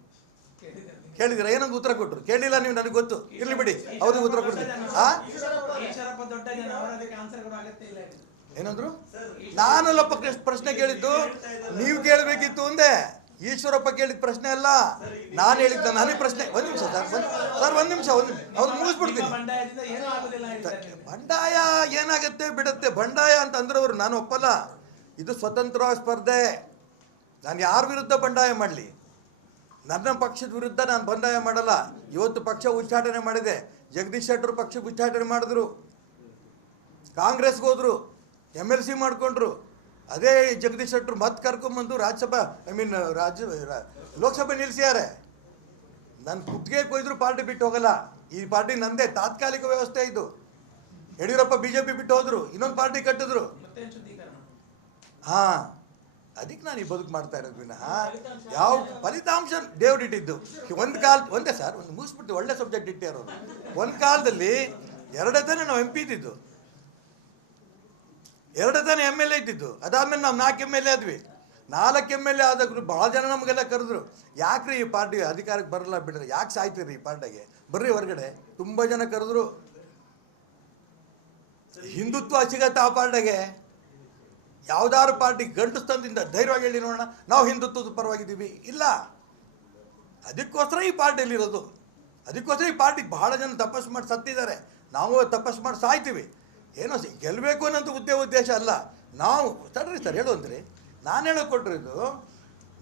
ಕೇಳಿದಿರ? ಏನೊಂದು ಉತ್ತರ ಕೊಟ್ಟರು? ಕೇಳಿಲ್ಲ ನೀವು, ನನಗೆ ಗೊತ್ತು, ಇರ್ಲಿ ಬಿಡಿ, ಅವ್ರಿಗೆ ಉತ್ತರ ಕೊಡ್ತೀನಿ. ಏನಂದ್ರು? ನಾನಲ್ಲ ಪ್ರಶ್ನೆ ಕೇಳಿದ್ದು, ನೀವು ಕೇಳಬೇಕಿತ್ತು ಅಂದೆ. ಈಶ್ವರಪ್ಪ ಕೇಳಿದ ಪ್ರಶ್ನೆ ಅಲ್ಲ, ನಾನು ಹೇಳಿದ್ದ. ನನಗೆ ಪ್ರಶ್ನೆ, ಒಂದು ನಿಮಿಷ ಸರ್, ಒಂದು ನಿಮಿಷ ಅವ್ರು ಮುಗಿಸ್ಬಿಡ್ತೀನಿ. ಬಂಡಾಯ ಏನಾಗತ್ತೆ ಬಿಡತ್ತೆ, ಬಂಡಾಯ ಅಂತ ಅಂದ್ರೆ ಅವರು, ನಾನು ಒಪ್ಪಲ್ಲ. ಇದು ಸ್ವತಂತ್ರ ಸ್ಪರ್ಧೆ. ನಾನು ಯಾರ ವಿರುದ್ಧ ಬಂಡಾಯ ಮಾಡಲಿ? ನನ್ನ ಪಕ್ಷದ ವಿರುದ್ಧ ನಾನು ಬಂಡಾಯ ಮಾಡಲ್ಲ. ಇವತ್ತು ಪಕ್ಷ ಉಚ್ಚಾಟನೆ ಮಾಡಿದೆ. ಜಗದೀಶ್ ಶೆಟ್ಟರು ಪಕ್ಷಕ್ಕೆ ಉಚ್ಚಾಟನೆ ಮಾಡಿದ್ರು, ಕಾಂಗ್ರೆಸ್ಗೆ ಹೋದ್ರು, MLC ಮಾಡ್ಕೊಂಡ್ರು. ಅದೇ ಜಗದೀಶ್ ಶೆಟ್ಟರು ಮತ್ತೆ ಕರ್ಕೊಂಬಂದು ರಾಜ್ಯಸಭಾ ಲೋಕಸಭೆ ನಿಲ್ಲಿಸ್ಯಾರೆ. ನನ್ನ ಕುತ್ತಿಗೆ ಕೊಯ್ದ್ರು ಪಾರ್ಟಿ ಬಿಟ್ಟು ಹೋಗಲ್ಲ. ಈ ಪಾರ್ಟಿ ನಂದೇ, ತಾತ್ಕಾಲಿಕ ವ್ಯವಸ್ಥೆ ಇದು. ಯಡಿಯೂರಪ್ಪ BJP ಬಿಟ್ಟು ಹೋದ್ರು, ಇನ್ನೊಂದು ಪಾರ್ಟಿ ಕಟ್ಟಿದ್ರು. ಹಾಂ, ಅದಕ್ಕೆ ನಾನು ಈ ಬದುಕು ಮಾಡ್ತಾ ಇರೋದು ವಿನಃ ಯಾವ ಫಲಿತಾಂಶ ದೇವ್ರು ಇಟ್ಟಿದ್ದು. ಒಂದೇ ಸರ್, ಒಂದು ಮುಗಿಸ್ಬಿಟ್ಟು ಒಳ್ಳೆ ಸಬ್ಜೆಕ್ಟ್ ಇಟ್ಟಿರೋರು. ಒಂದು ಕಾಲದಲ್ಲಿ 2 ತಾನೇ ನಾವು MP ಇದ್ದಿದ್ದು, 2 ತಾನೇ MLA ಇದ್ದಿದ್ದು. ಅದಾದ್ಮೇಲೆ ನಾವು 4 MLA ಆದ್ವಿ. 4 MLA ಆದಾಗ್ರು ಭಾಳ ಜನ ನಮಗೆಲ್ಲ ಕರೆದ್ರು. ಯಾಕ್ರಿ ಈ ಪಾರ್ಟಿ ಅಧಿಕಾರಕ್ಕೆ ಬರಲ್ಲ ಬಿಡ್ರಿ, ಯಾಕೆ ಸಾಯ್ತೀರಿ ಈ ಪಾರ್ಟಿಗೆ, ಬರ್ರಿ ಹೊರಗಡೆ. ತುಂಬ ಜನ ಕರೆದ್ರು. ಹಿಂದುತ್ವ ಸಿಗತ್ತೆ ಆ ಪಾರ್ಟಿಗೆ? ಯಾವ್ದಾದ್ರು ಪಾರ್ಟಿ ಗಂಟು ಸ್ತಂದಿಂದ ಧೈರ್ಯವಾಗಿ ಹೇಳಿ ನೋಡೋಣ, ನಾವು ಹಿಂದುತ್ವದ ಪರವಾಗಿದ್ದೀವಿ. ಇಲ್ಲ, ಅದಕ್ಕೋಸ್ಕರ ಈ ಪಾರ್ಟಿಯಲ್ಲಿರೋದು. ಅದಕ್ಕೋಸ್ಕರ ಈ ಪಾರ್ಟಿಗೆ ಬಹಳ ಜನ ತಪಸ್ಸು ಮಾಡಿ ಸತ್ತಿದ್ದಾರೆ. ನಾವು ತಪಸ್ಸು ಮಾಡಿ ಸಾಯ್ತೀವಿ. ಏನೋ ಗೆಲ್ಲಬೇಕು ಅನ್ನೋಂಥ ಉದ್ದೇಶ ಅಲ್ಲ. ನಾವು ತಡ್ರಿ ಸರ್, ಹೇಳು ಅಂದ್ರಿ, ನಾನು ಹೇಳೋಕೆ ಕೊಟ್ಟಿರೋದು,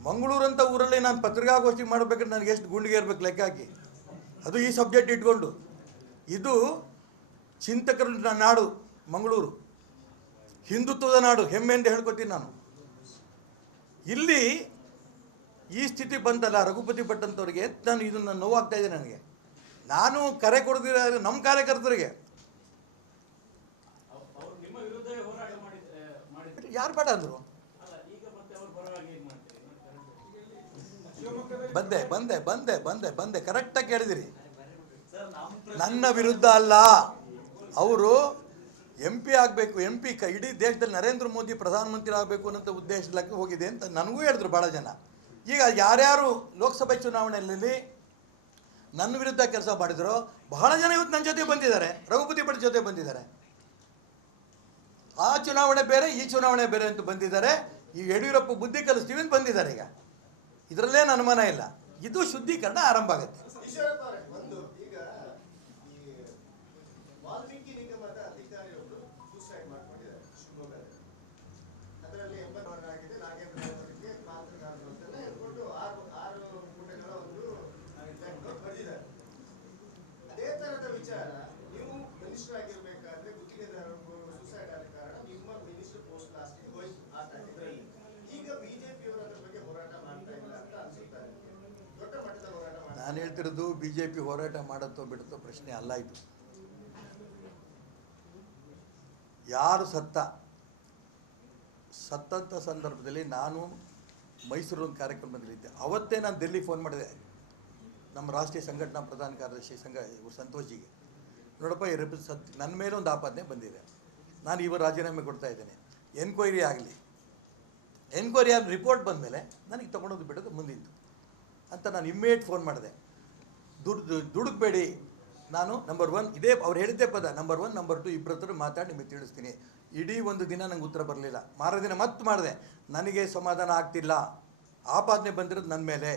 ಮಂಗಳೂರಂಥ ಊರಲ್ಲಿ ನಾನು ಪತ್ರಿಕಾಗೋಷ್ಠಿ ಮಾಡಬೇಕಾದ್ರೆ ನನಗೆ ಎಷ್ಟು ಗುಂಡಿಗೆ ಇರಬೇಕು ಲೆಕ್ಕ ಹಾಕಿ. ಅದು ಈ ಸಬ್ಜೆಕ್ಟ್ ಇಟ್ಕೊಂಡು. ಇದು ಚಿಂತಕರ ನಾಡು ಮಂಗಳೂರು, ಹಿಂದುತ್ವದ ನಾಡು, ಹೆಮ್ಮೆಯಿಂದ ಹೇಳ್ಕೊತೀನಿ ನಾನು. ಇಲ್ಲಿ ಈ ಸ್ಥಿತಿ ಬಂತಲ್ಲ ರಘುಪತಿ ಭಟ್ ಅಂತವ್ರಿಗೆ, ನಾನು ಇದನ್ನು ನೋವಾಗ್ತಾ ಇದೆ ನನಗೆ. ನಾನು ಕರೆ ಕೊಡ್ದಿರ ನಮ್ಮ ಕಾರ್ಯಕರ್ತರಿಗೆ, ಯಾರು ಬೇಡ ಅಂದರು? ಬಂದೆ ಕರೆಕ್ಟಾಗಿ ಕೇಳಿದಿರಿ. ನನ್ನ ವಿರುದ್ಧ ಅಲ್ಲ, ಅವರು MP ಆಗಬೇಕು, MP ಇಡೀ ದೇಶದಲ್ಲಿ ನರೇಂದ್ರ ಮೋದಿ ಪ್ರಧಾನಮಂತ್ರಿ ಆಗಬೇಕು ಅನ್ನೋಂಥ ಉದ್ದೇಶಕ್ಕೆ ಹೋಗಿದೆ ಅಂತ ನನಗೂ ಹೇಳಿದ್ರು ಭಾಳ ಜನ. ಈಗ ಯಾರ್ಯಾರು ಲೋಕಸಭೆ ಚುನಾವಣೆಯಲ್ಲಿ ನನ್ನ ವಿರುದ್ಧ ಕೆಲಸ ಮಾಡಿದ್ರು ಬಹಳ ಜನ ಇವತ್ತು ನನ್ನ ಜೊತೆ ಬಂದಿದ್ದಾರೆ, ರಘುಪತಿ ಭಟ್ ಜೊತೆ ಬಂದಿದ್ದಾರೆ. ಆ ಚುನಾವಣೆ ಬೇರೆ, ಈ ಚುನಾವಣೆ ಬೇರೆ ಅಂತ ಬಂದಿದ್ದಾರೆ. ಈ ಯಡಿಯೂರಪ್ಪ ಬುದ್ಧಿ ಕಲಿಸ್ತೀವಿ ಅಂತ ಬಂದಿದ್ದಾರೆ. ಈಗ ಇದರಲ್ಲೇನು ಅನುಮಾನ ಇಲ್ಲ. ಇದು ಶುದ್ಧೀಕರಣ ಆರಂಭ ಆಗುತ್ತೆ. ವಾಲ್ಮೀಕಿ ನಿಗಮದ ಅಧಿಕಾರಿಯೊಬ್ಬರು ಸೂಸೈಡ್ ಮಾಡ್ಕೊಂಡಿದ್ದಾರೆ ಶಿವಮೊಗ್ಗದಲ್ಲಿ. ಅದರಲ್ಲಿ 80 ಆಗಿದೆ. ನಾಗೇಂದ್ರ ಅವರಿಗೆ ಪಾತ್ರಗಾರರು ಅಂತಾನೆ ಹೇಳ್ಕೊಂಡು 6 ಪುಟಗಳ ಒಂದು ಬರೆದಿದ್ದಾರೆ. ಅದೇ ತರದ ವಿಚಾರ ನೀವು ಮಿನಿಸ್ಟರ್ ಆಗಿರ್ಬೇಕಾದ್ರೆ ಗುತ್ತಿಗೆದಾರರು ಸೂಸೈಡ್ ಆದ ಕಾರಣ ನಿಮ್ಮ ಮಿನಿಸ್ಟರ್ ಪೋಸ್ಟ್ ಲಾಸ್ಟ್ಗೆ ಹೋಯ್ತು ಆ ಟೈಮಲ್ಲಿ. ಈಗ ಬಿಜೆಪಿಯವರು ಅದ್ರ ಬಗ್ಗೆ ಹೋರಾಟ ಮಾಡ್ತಾ ಇಲ್ಲ ಅಂತ ಅನ್ಸುತ್ತಾರೆ. ದೊಡ್ಡ ಮಟ್ಟದ ಹೋರಾಟ ಮಾಡ್ತಾರೆ. ನಾನು ಹೇಳ್ತಿರೋದು BJP ಹೋರಾಟ ಮಾಡುತ್ತೋ ಬಿಡುತ್ತೋ ಪ್ರಶ್ನೆ ಅಲ್ಲ ಇದು. ಯಾರು ಸತ್ತಂಥ ಸಂದರ್ಭದಲ್ಲಿ ನಾನು ಮೈಸೂರು ಕಾರ್ಯಕ್ರಮದಲ್ಲಿದ್ದೆ. ಅವತ್ತೇ ನಾನು ಡೆಲ್ಲಿ ಫೋನ್ ಮಾಡಿದೆ ನಮ್ಮ ರಾಷ್ಟ್ರೀಯ ಸಂಘಟನಾ ಪ್ರಧಾನ ಕಾರ್ಯದರ್ಶಿ ಸಂತೋಷ್ಜಿಗೆ. ನೋಡಪ್ಪ, ನನ್ನ ಮೇಲೆ ಒಂದು ಆಪಾದನೆ ಬಂದಿದೆ, ನಾನು ಇವರು ರಾಜೀನಾಮೆ ಕೊಡ್ತಾ ಇದ್ದೇನೆ, ಎನ್ಕ್ವೈರಿ ಆಗಲಿ, ಎನ್ಕ್ವೈರಿ ಆಗಿ ರಿಪೋರ್ಟ್ ಬಂದ ಮೇಲೆ ನನಗೆ ತೊಗೊಂಡೋದು ಬಿಡೋದು ಮುಂದಿಂದು ಅಂತ ನಾನು ಇಮ್ಮಿಡಿಯೇಟ್ ಫೋನ್ ಮಾಡಿದೆ. ದುಡುಕ್ಬೇಡಿ, ನಾನು ನಂಬರ್ 1 ಇದೇ ಅವ್ರು ಹೇಳಿದ್ದೇ ಪದ, ನಂಬರ್ 1 ನಂಬರ್ 2 ಇಬ್ಬರ ಹತ್ರ ಮಾತಾಡಿ ನಿಮಗೆ ತಿಳಿಸ್ತೀನಿ. ಇಡೀ ಒಂದು ದಿನ ನಂಗೆ ಉತ್ತರ ಬರಲಿಲ್ಲ. ಮಾರನೇ ದಿನ ಮತ್ತೆ ಮಾಡಿದೆ, ನನಗೆ ಸಮಾಧಾನ ಆಗ್ತಿಲ್ಲ. ಆಪಾದನೆ ಬಂದಿರೋದು ನನ್ನ ಮೇಲೆ,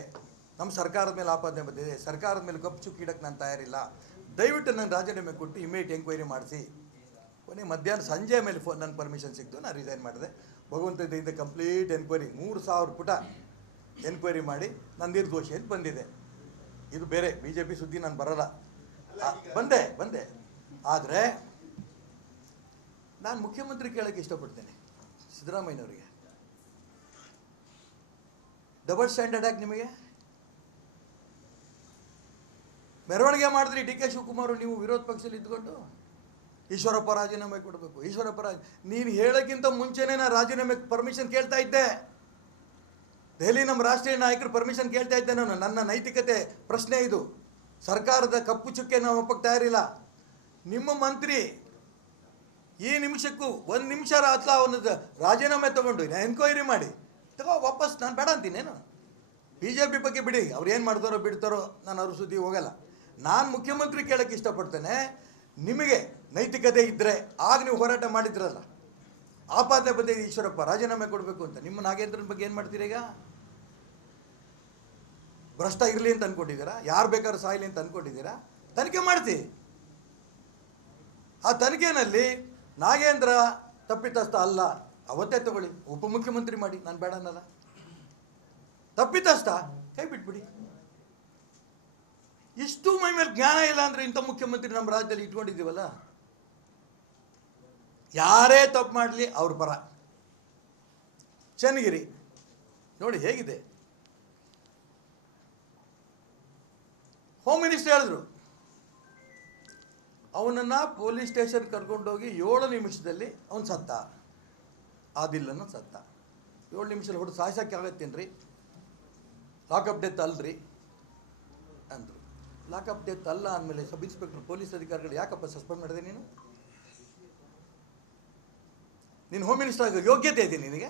ನಮ್ಮ ಸರ್ಕಾರದ ಮೇಲೆ ಆಪಾದನೆ ಬಂದಿದೆ. ಸರ್ಕಾರದ ಮೇಲೆ ಕಪ್ಪು ಚುಕ್ಕಿ ಇಡಕ್ಕೆ ನಾನು ತಯಾರಿಲ್ಲ. ದಯವಿಟ್ಟು ನನ್ನ ರಾಜೀನಾಮೆ ಕೊಟ್ಟು ಇಮಿಡಿಯೇಟ್ ಎಂಕ್ವೈರಿ ಮಾಡಿಸಿ. ಕೊನೆ ಮಧ್ಯಾಹ್ನ ಸಂಜೆ ಮೇಲೆ ನನ್ನ ಪರ್ಮಿಷನ್ ಸಿಕ್ತು, ನಾನು ರಿಸೈನ್ ಮಾಡಿದೆ. ಭಗವಂತ ದಯಿಂದ ಕಂಪ್ಲೀಟ್ ಎನ್ಕ್ವೈರಿ 3000 ಪುಟ ಎನ್ಕ್ವೈರಿ ಮಾಡಿ ನಾನು ನಿರ್ದೋಷಿ ಅಂತ ಬಂದಿದೆ. ಇದು ಬೇರೆ BJP ಸುದ್ದಿ, ನಾನು ಬರಲ್ಲ. ಬಂದೆ. ಆದರೆ ನಾನು ಮುಖ್ಯಮಂತ್ರಿ ಕೇಳೋಕ್ಕೆ ಇಷ್ಟಪಡ್ತೇನೆ, ಸಿದ್ದರಾಮಯ್ಯನವರಿಗೆ. ಡಬಲ್ ಸ್ಟ್ಯಾಂಡರ್ಡ್ ಯಾಕೆ ನಿಮಗೆ? ಮೆರವಣಿಗೆ ಮಾಡಿದ್ರಿ DK ಶಿವಕುಮಾರ್, ನೀವು ವಿರೋಧ ಪಕ್ಷದಲ್ಲಿ ಇದ್ಕೊಂಡು ಈಶ್ವರಪ್ಪ ರಾಜೀನಾಮೆ ಕೊಡಬೇಕು, ನೀನು ಹೇಳೋಕ್ಕಿಂತ ಮುಂಚೆನೇ ನಾನು ರಾಜೀನಾಮೆ ಪರ್ಮಿಷನ್ ಕೇಳ್ತಾ ಇದ್ದೆ. ದೆಹಲಿ ನಮ್ಮ ರಾಷ್ಟ್ರೀಯ ನಾಯಕರು ಪರ್ಮಿಷನ್ ಕೇಳ್ತಾ ಇದ್ದೆ ನಾನು. ನನ್ನ ನೈತಿಕತೆ ಪ್ರಶ್ನೆ ಇದು. ಸರ್ಕಾರದ ಕಪ್ಪು ಚುಕ್ಕೆ ನಾವು ಒಪ್ಪಕ್ಕೆ ತಯಾರಿಲ್ಲ. ನಿಮ್ಮ ಮಂತ್ರಿ ಈ ನಿಮಿಷಕ್ಕೂ 1 ನಿಮಿಷ ಅಥವಾ ಅವನದು ರಾಜೀನಾಮೆ ತೊಗೊಂಡು ಎನ್ಕ್ವೈರಿ ಮಾಡಿ ವಾಪಸ್ ನಾನು ಬೇಡ ಅಂತೀನೇನು? BJP ಬಗ್ಗೆ ಬಿಡಿ, ಅವ್ರು ಏನು ಮಾಡ್ತಾರೋ ಬಿಡ್ತಾರೋ ನಾನು ಅವ್ರ ಸುದ್ದಿ ಹೋಗಲ್ಲ. ನಾನು ಮುಖ್ಯಮಂತ್ರಿ ಕೇಳೋಕ್ಕೆ ಇಷ್ಟಪಡ್ತೇನೆ, ನಿಮಗೆ ನೈತಿಕತೆ ಇದ್ದರೆ ಆಗ ನೀವು ಹೋರಾಟ ಮಾಡಿದ್ರಲ್ಲ, ಆಪಾದನೆ ಬಂದಿದೆ ಈಶ್ವರಪ್ಪ ರಾಜೀನಾಮೆ ಕೊಡಬೇಕು ಅಂತ, ನಿಮ್ಮ ನಾಗೇಂದ್ರನ ಬಗ್ಗೆ ಏನು ಮಾಡ್ತೀರಿ ಈಗ? ಭ್ರಷ್ಟ ಇರಲಿ ಅಂತ ಅಂದ್ಕೊಂಡಿದ್ದೀರಾ? ಯಾರು ಬೇಕಾದ್ರೂ ಸಾಯಲಿ ಅಂತ ಅಂದ್ಕೊಂಡಿದ್ದೀರಾ? ತನಿಖೆ ಮಾಡ್ತೀವಿ. ಆ ತನಿಖೆಯಲ್ಲಿ ನಾಗೇಂದ್ರ ತಪ್ಪಿತಸ್ಥ ಅಲ್ಲ, ಅವತ್ತೇ ತಗೊಳ್ಳಿ, ಉಪಮುಖ್ಯಮಂತ್ರಿ ಮಾಡಿ, ನಾನು ಬೇಡ ಅನ್ನಲ್ಲ. ತಪ್ಪಿತಸ್ಥ ಕೈ ಬಿಟ್ಬಿಡಿ. ಇಷ್ಟು ಮೈ ಮೇಲೆ ಜ್ಞಾನ ಇಲ್ಲ ಅಂದರೆ ಇಂಥ ಮುಖ್ಯಮಂತ್ರಿ ನಮ್ಮ ರಾಜ್ಯದಲ್ಲಿ ಇಟ್ಕೊಂಡಿದ್ದೀವಲ್ಲ. ಯಾರೇ ತಪ್ಪು ಮಾಡಲಿ ಅವ್ರ ಪರ. ಚನ್ನಗಿರಿ ನೋಡಿ ಹೇಗಿದೆ, ಹೋಮ್ ಮಿನಿಸ್ಟರ್ ಹೇಳಿದ್ರು, ಅವನನ್ನು ಪೊಲೀಸ್ ಸ್ಟೇಷನ್ ಕರ್ಕೊಂಡೋಗಿ 7 ನಿಮಿಷದಲ್ಲಿ ಅವನು ಸತ್ತ, ಆದಿಲ್ಲನ್ನು ಸತ್ತ. 7 ನಿಮಿಷದಲ್ಲಿ ಹೊಡೆದು ಸಾಯಿಸೋಕ್ಕೆ ಆಗತ್ತೇನ್ರಿ? ಲಾಕಪ್ ಡೆತ್ ಅಲ್ರಿ ಅಂದರು. ಲಾಕಪ್ ಡೆತ್ ಅಲ್ಲ ಅಂದಮೇಲೆ ಸಬ್ ಇನ್ಸ್ಪೆಕ್ಟರ್ ಪೊಲೀಸ್ ಅಧಿಕಾರಿಗಳು ಯಾಕಪ್ಪ ಸಸ್ಪೆಂಡ್ ಮಾಡಿದೆ ನೀನು? ನೀನು ಹೋಮ್ ಮಿನಿಸ್ಟರ್ ಆಗೋ ಯೋಗ್ಯತೆ ಇದೆ ನಿನಗೆ?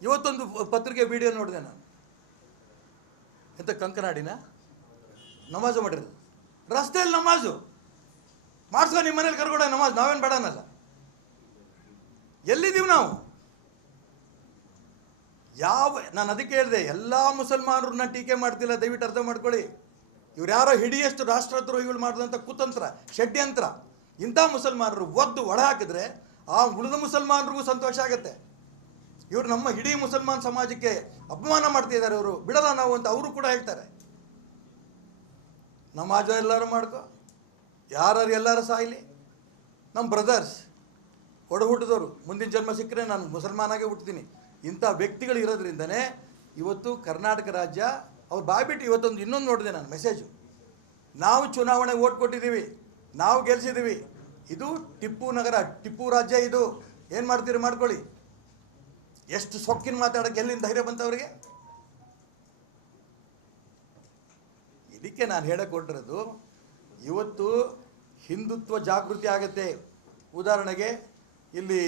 ಇವತ್ತೊಂದು ಪತ್ರಿಕೆ ವಿಡಿಯೋ ನೋಡಿದೆ ನಾನು, ಎಂಥ ಕಂಕನಾಡಿನ ನಮಾಜು ಮಾಡಿರೋದು, ರಸ್ತೆಯಲ್ಲಿ ನಮಾಜು ಮಾಡಿಸ್ಕೊ, ನಿಮ್ಮ ಮನೇಲಿ ಕರ್ಕೊಂಡ ನಮಾಜ್, ನಾವೇನು ಬೇಡ ಅನ್ನಲ್ಲ. ಎಲ್ಲಿದ್ದೀವಿ ನಾವು? ನಾನು ಅದಕ್ಕೆ ಹೇಳಿದೆ, ಎಲ್ಲ ಮುಸಲ್ಮಾನರನ್ನ ಟೀಕೆ ಮಾಡ್ತಿಲ್ಲ, ದಯವಿಟ್ಟು ಅರ್ಥ ಮಾಡ್ಕೊಳ್ಳಿ. ಇವ್ರು ಯಾರೋ ಹಿಡಿಯಷ್ಟು ರಾಷ್ಟ್ರದ್ರೋಹಿಗಳು ಮಾಡಿದಂಥ ಕುತಂತ್ರ, ಷಡ್ಯಂತ್ರ. ಇಂಥ ಮುಸಲ್ಮಾನರು ಒದ್ದು ಒಳ ಹಾಕಿದ್ರೆ ಆ ಉಳಿದ ಮುಸಲ್ಮಾನರಿಗೂ ಸಂತೋಷ ಆಗುತ್ತೆ. ಇವರು ನಮ್ಮ ಇಡೀ ಮುಸಲ್ಮಾನ್ ಸಮಾಜಕ್ಕೆ ಅಪಮಾನ ಮಾಡ್ತಿದ್ದಾರೆ, ಇವರು ಬಿಡಲ್ಲ ನಾವು ಅಂತ ಅವರು ಕೂಡ ಹೇಳ್ತಾರೆ. ನಮಾಜ ಎಲ್ಲರೂ ಮಾಡ್ಕೊ, ಯಾರು ಎಲ್ಲರೂ ಸಾಯಲಿ, ನಮ್ಮ ಬ್ರದರ್ಸ್ ಒಡ ಹುಟ್ಟಿದವರು, ಮುಂದಿನ ಜನ್ಮ ಸಿಕ್ಕರೆ ನಾನು ಮುಸಲ್ಮಾನಾಗೆ ಹುಟ್ತೀನಿ. ಇಂಥ ವ್ಯಕ್ತಿಗಳು ಇರೋದ್ರಿಂದನೇ ಇವತ್ತು ಕರ್ನಾಟಕ ರಾಜ್ಯ ಅವ್ರು ಬಾಯ್ಬಿಟ್ಟು ಇವತ್ತೊಂದು ಇನ್ನೊಂದು ನೋಡಿದೆ ನಾನು ಮೆಸೇಜು, ನಾವು ಚುನಾವಣೆಗೆ ಓಟ್ ಕೊಟ್ಟಿದ್ದೀವಿ, ನಾವು ಗೆಲ್ಸಿದ್ದೀವಿ, ಇದು ಟಿಪ್ಪು ನಗರ, ಟಿಪ್ಪು ರಾಜ್ಯ, ಇದು ಏನು ಮಾಡ್ತೀರಿ ಮಾಡ್ಕೊಳ್ಳಿ. ಎಷ್ಟು ಸೊಕ್ಕಿನ ಮಾತಾಡೋಕ್ಕೆ ಎಲ್ಲಿಂದ ಧೈರ್ಯ ಬಂತವರಿಗೆ? ಇದಕ್ಕೆ ನಾನು ಹೇಳಕ್ಕೆ ಹೊರಟಿರೋದು, ಇವತ್ತು ಹಿಂದುತ್ವ ಜಾಗೃತಿ ಆಗುತ್ತೆ. ಉದಾಹರಣೆಗೆ ಇಲ್ಲಿ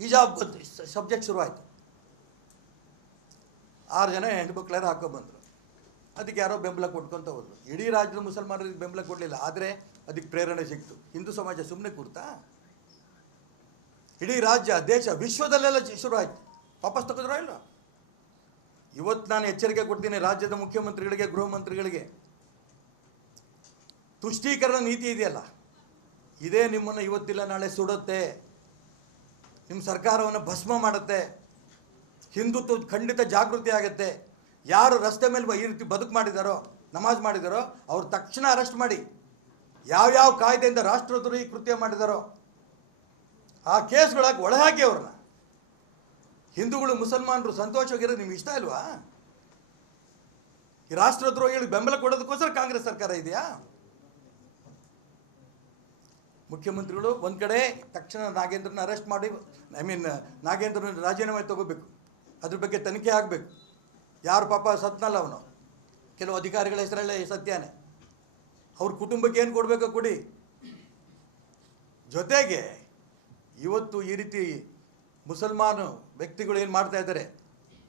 ಹಿಜಾಬ್ ಸಬ್ಜೆಕ್ಟ್ ಶುರುವಾಯಿತು, 6 ಜನ ಹೆಣ್ಮಕ್ಳಾರು ಹಾಕೊಬಂದರು, ಅದಕ್ಕೆ ಯಾರೋ ಬೆಂಬಲ ಕೊಟ್ಕೊತ ಹೋದ್ರು. ಇಡೀ ರಾಜ್ಯದ ಮುಸಲ್ಮಾನರಿಗೆ ಬೆಂಬಲ ಕೊಡಲಿಲ್ಲ, ಆದರೆ ಅದಕ್ಕೆ ಪ್ರೇರಣೆ ಸಿಕ್ತು. ಹಿಂದೂ ಸಮಾಜ ಸುಮ್ಮನೆ ಕೂರ್ತಾ? ಇಡೀ ರಾಜ್ಯ, ದೇಶ, ವಿಶ್ವದಲ್ಲೆಲ್ಲ ಶುರುವಾಯಿತು. ವಾಪಸ್ ತಗೋದ್ರೋ ಇಲ್ಲ? ಇವತ್ತು ನಾನು ಎಚ್ಚರಿಕೆ ಕೊಡ್ತೀನಿ ರಾಜ್ಯದ ಮುಖ್ಯಮಂತ್ರಿಗಳಿಗೆ, ಗೃಹ ಮಂತ್ರಿಗಳಿಗೆ, ತುಷ್ಟೀಕರಣ ನೀತಿ ಇದೆಯಲ್ಲ, ಇದೇ ನಿಮ್ಮನ್ನು ಇವತ್ತಿಲ್ಲ ನಾಳೆ ಸುಡುತ್ತೆ, ನಿಮ್ಮ ಸರ್ಕಾರವನ್ನು ಭಸ್ಮ ಮಾಡುತ್ತೆ. ಹಿಂದುತ್ವ ಖಂಡಿತ ಜಾಗೃತಿ ಆಗುತ್ತೆ. ಯಾರು ರಸ್ತೆ ಮೇಲೆ ಈ ರೀತಿ ಬದುಕು ಮಾಡಿದಾರೋ, ನಮಾಜ್ ಮಾಡಿದಾರೋ ಅವ್ರು ತಕ್ಷಣ ಅರೆಸ್ಟ್ ಮಾಡಿ. ಯಾವ್ಯಾವ ಕಾಯ್ದೆಯಿಂದ ರಾಷ್ಟ್ರದ್ರೋಹಿ ಕೃತ್ಯ ಮಾಡಿದಾರೋ ಆ ಕೇಸ್ಗಳಾಗಿ ಒಳಹಾಕಿ ಅವ್ರನ್ನ. ಹಿಂದೂಗಳು ಮುಸಲ್ಮಾನರು ಸಂತೋಷವಾಗಿರೋದು ನಿಮ್ಗೆ ಇಷ್ಟ ಇಲ್ವಾ? ಈ ರಾಷ್ಟ್ರದ್ರೋಹಿಗಳಿಗೆ ಬೆಂಬಲ ಕೊಡೋದಕ್ಕೋಸ್ಕರ ಕಾಂಗ್ರೆಸ್ ಸರ್ಕಾರ ಇದೆಯಾ? ಮುಖ್ಯಮಂತ್ರಿಗಳು ಒಂದು ಕಡೆ ತಕ್ಷಣ ನಾಗೇಂದ್ರನ ಅರೆಸ್ಟ್ ಮಾಡಿ, ನಾಗೇಂದ್ರನ ರಾಜೀನಾಮೆ ತಗೋಬೇಕು, ಅದ್ರ ಬಗ್ಗೆ ತನಿಖೆ ಆಗಬೇಕು. ಯಾರು ಪಾಪ ಸತ್ನಲ್ಲ ಅವನು, ಕೆಲವು ಅಧಿಕಾರಿಗಳ ಹೆಸರಲ್ಲೇ ಸತ್ಯಾನೆ, ಅವ್ರ ಕುಟುಂಬಕ್ಕೆ ಏನು ಕೊಡಬೇಕೋ ಕೊಡಿ. ಜೊತೆಗೆ ಇವತ್ತು ಈ ರೀತಿ ಮುಸಲ್ಮಾನ ವ್ಯಕ್ತಿಗಳು ಏನು ಮಾಡ್ತಾ ಇದ್ದಾರೆ,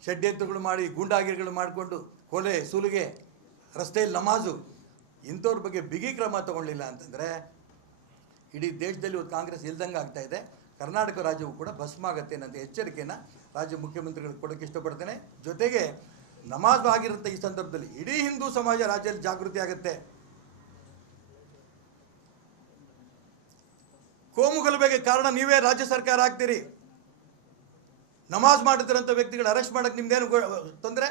ಷಡ್ಯಂತ್ರಗಳು ಮಾಡಿ, ಗೂಂಡಾಗಿರಿಗಳು ಮಾಡಿಕೊಂಡು ಕೊಲೆ, ಸುಲಿಗೆ, ರಸ್ತೆಯಲ್ಲಿ ನಮಾಜು, ಇಂಥವ್ರ ಬಗ್ಗೆ ಬಿಗಿ ಕ್ರಮ ತಗೊಳ್ಳಿಲ್ಲ ಅಂತಂದರೆ ಇಡೀ ದೇಶದಲ್ಲಿ ಇವತ್ತು ಕಾಂಗ್ರೆಸ್ ಇಲ್ದಂಗೆ ಆಗ್ತಾ ಇದೆ. ಕರ್ನಾಟಕ ರಾಜ್ಯವು ಕೂಡ ಭಸ್ಮ ಆಗುತ್ತೆ ಅನ್ನೋ ಎಚ್ಚರಿಕೆಯನ್ನು ರಾಜ್ಯ ಮುಖ್ಯಮಂತ್ರಿಗಳಿಗೆ ಕೊಡೋಕ್ಕೆ ಇಷ್ಟಪಡ್ತೇನೆ. ಜೊತೆಗೆ ನಮಾಜ್ ಆಗಿರುತ್ತೆ ಈ ಸಂದರ್ಭದಲ್ಲಿ ಇಡೀ ಹಿಂದೂ ಸಮಾಜ ರಾಜ್ಯದಲ್ಲಿ ಜಾಗೃತಿ ಆಗುತ್ತೆ. ಕೋಮು ಗಲಭೆಗೆ ಕಾರಣ ನೀವೇ ರಾಜ್ಯ ಸರ್ಕಾರ ಆಗ್ತೀರಿ. ನಮಾಜ್ ಮಾಡುತ್ತಿರೋಂಥ ವ್ಯಕ್ತಿಗಳು ಅರೆಸ್ಟ್ ಮಾಡೋಕ್ಕೆ ನಿಮ್ದೇನು ತೊಂದರೆ?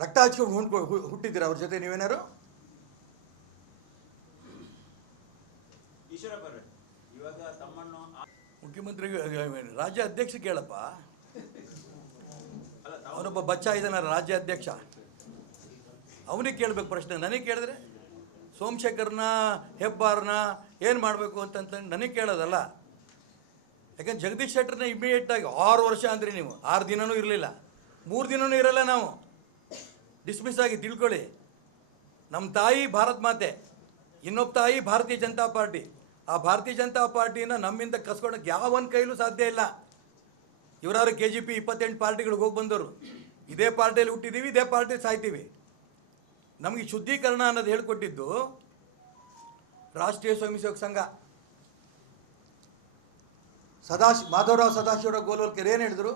ರಕ್ತ ಹಚ್ಕೊಂಡು ಹುಟ್ಟಿದ್ದೀರಾ ಅವ್ರ ಜೊತೆ ನೀವೇನಾರು? ಮುಖ್ಯಮಂತ್ರಿ ರಾಜ್ಯ ಅಧ್ಯಕ್ಷ ಕೇಳಪ್ಪ, ಅವನೊಬ್ಬ ಬಚ್ಚ ಇದ್ದಾನ ರಾಜ್ಯ ಅಧ್ಯಕ್ಷ, ಅವನಿಗೆ ಕೇಳಬೇಕು ಪ್ರಶ್ನೆ. ನನಗೆ ಕೇಳಿದ್ರೆ ಸೋಮಶೇಖರ್ನ, ಹೆಬ್ಬಾರ್ನ ಏನು ಮಾಡಬೇಕು ಅಂತಂತ ನನಗೆ ಕೇಳೋದಲ್ಲ. ಯಾಕಂದ್ರೆ ಜಗದೀಶ್ ಶೆಟ್ಟರ್ನ ಇಮಿಡಿಯೇಟಾಗಿ 6 ವರ್ಷ ಅಂದ್ರಿ ನೀವು, 6 ದಿನವೂ ಇರಲಿಲ್ಲ, 3 ದಿನವೂ ಇರಲ್ಲ, ನಾವು ಡಿಸ್ಮಿಸ್ ಆಗಿ ತಿಳ್ಕೊಳ್ಳಿ. ನಮ್ಮ ತಾಯಿ ಭಾರತ್ ಮಾತೆ, ಇನ್ನೊಬ್ಬ ತಾಯಿ ಭಾರತೀಯ ಜನತಾ ಪಾರ್ಟಿ. ಆ ಭಾರತೀಯ ಜನತಾ ಪಾರ್ಟಿನ ನಮ್ಮಿಂದ ಕಸ್ಕೊಳಕ್ಕೆ ಯಾವೊಂದು ಕೈಲೂ ಸಾಧ್ಯ ಇಲ್ಲ. ಇವರಾರು KGP 28 ಪಾರ್ಟಿಗಳಿಗೆ ಹೋಗಿ ಬಂದವರು, ಇದೇ ಪಾರ್ಟಿಯಲ್ಲಿ ಹುಟ್ಟಿದ್ದೀವಿ, ಇದೇ ಪಾರ್ಟಿಯಲ್ಲಿ ಸಾಯ್ತೀವಿ. ನಮಗೆ ಶುದ್ಧೀಕರಣ ಅನ್ನೋದು ಹೇಳ್ಕೊಟ್ಟಿದ್ದು ರಾಷ್ಟ್ರೀಯ ಸ್ವಯಂ ಸೇವಕ ಸಂಘ. ಮಾಧವರಾವ್ ಸದಾಶಿವರಾವ್ ಗೋಲ್ವಲ್ಕರ್ ಏನು ಹೇಳಿದರು?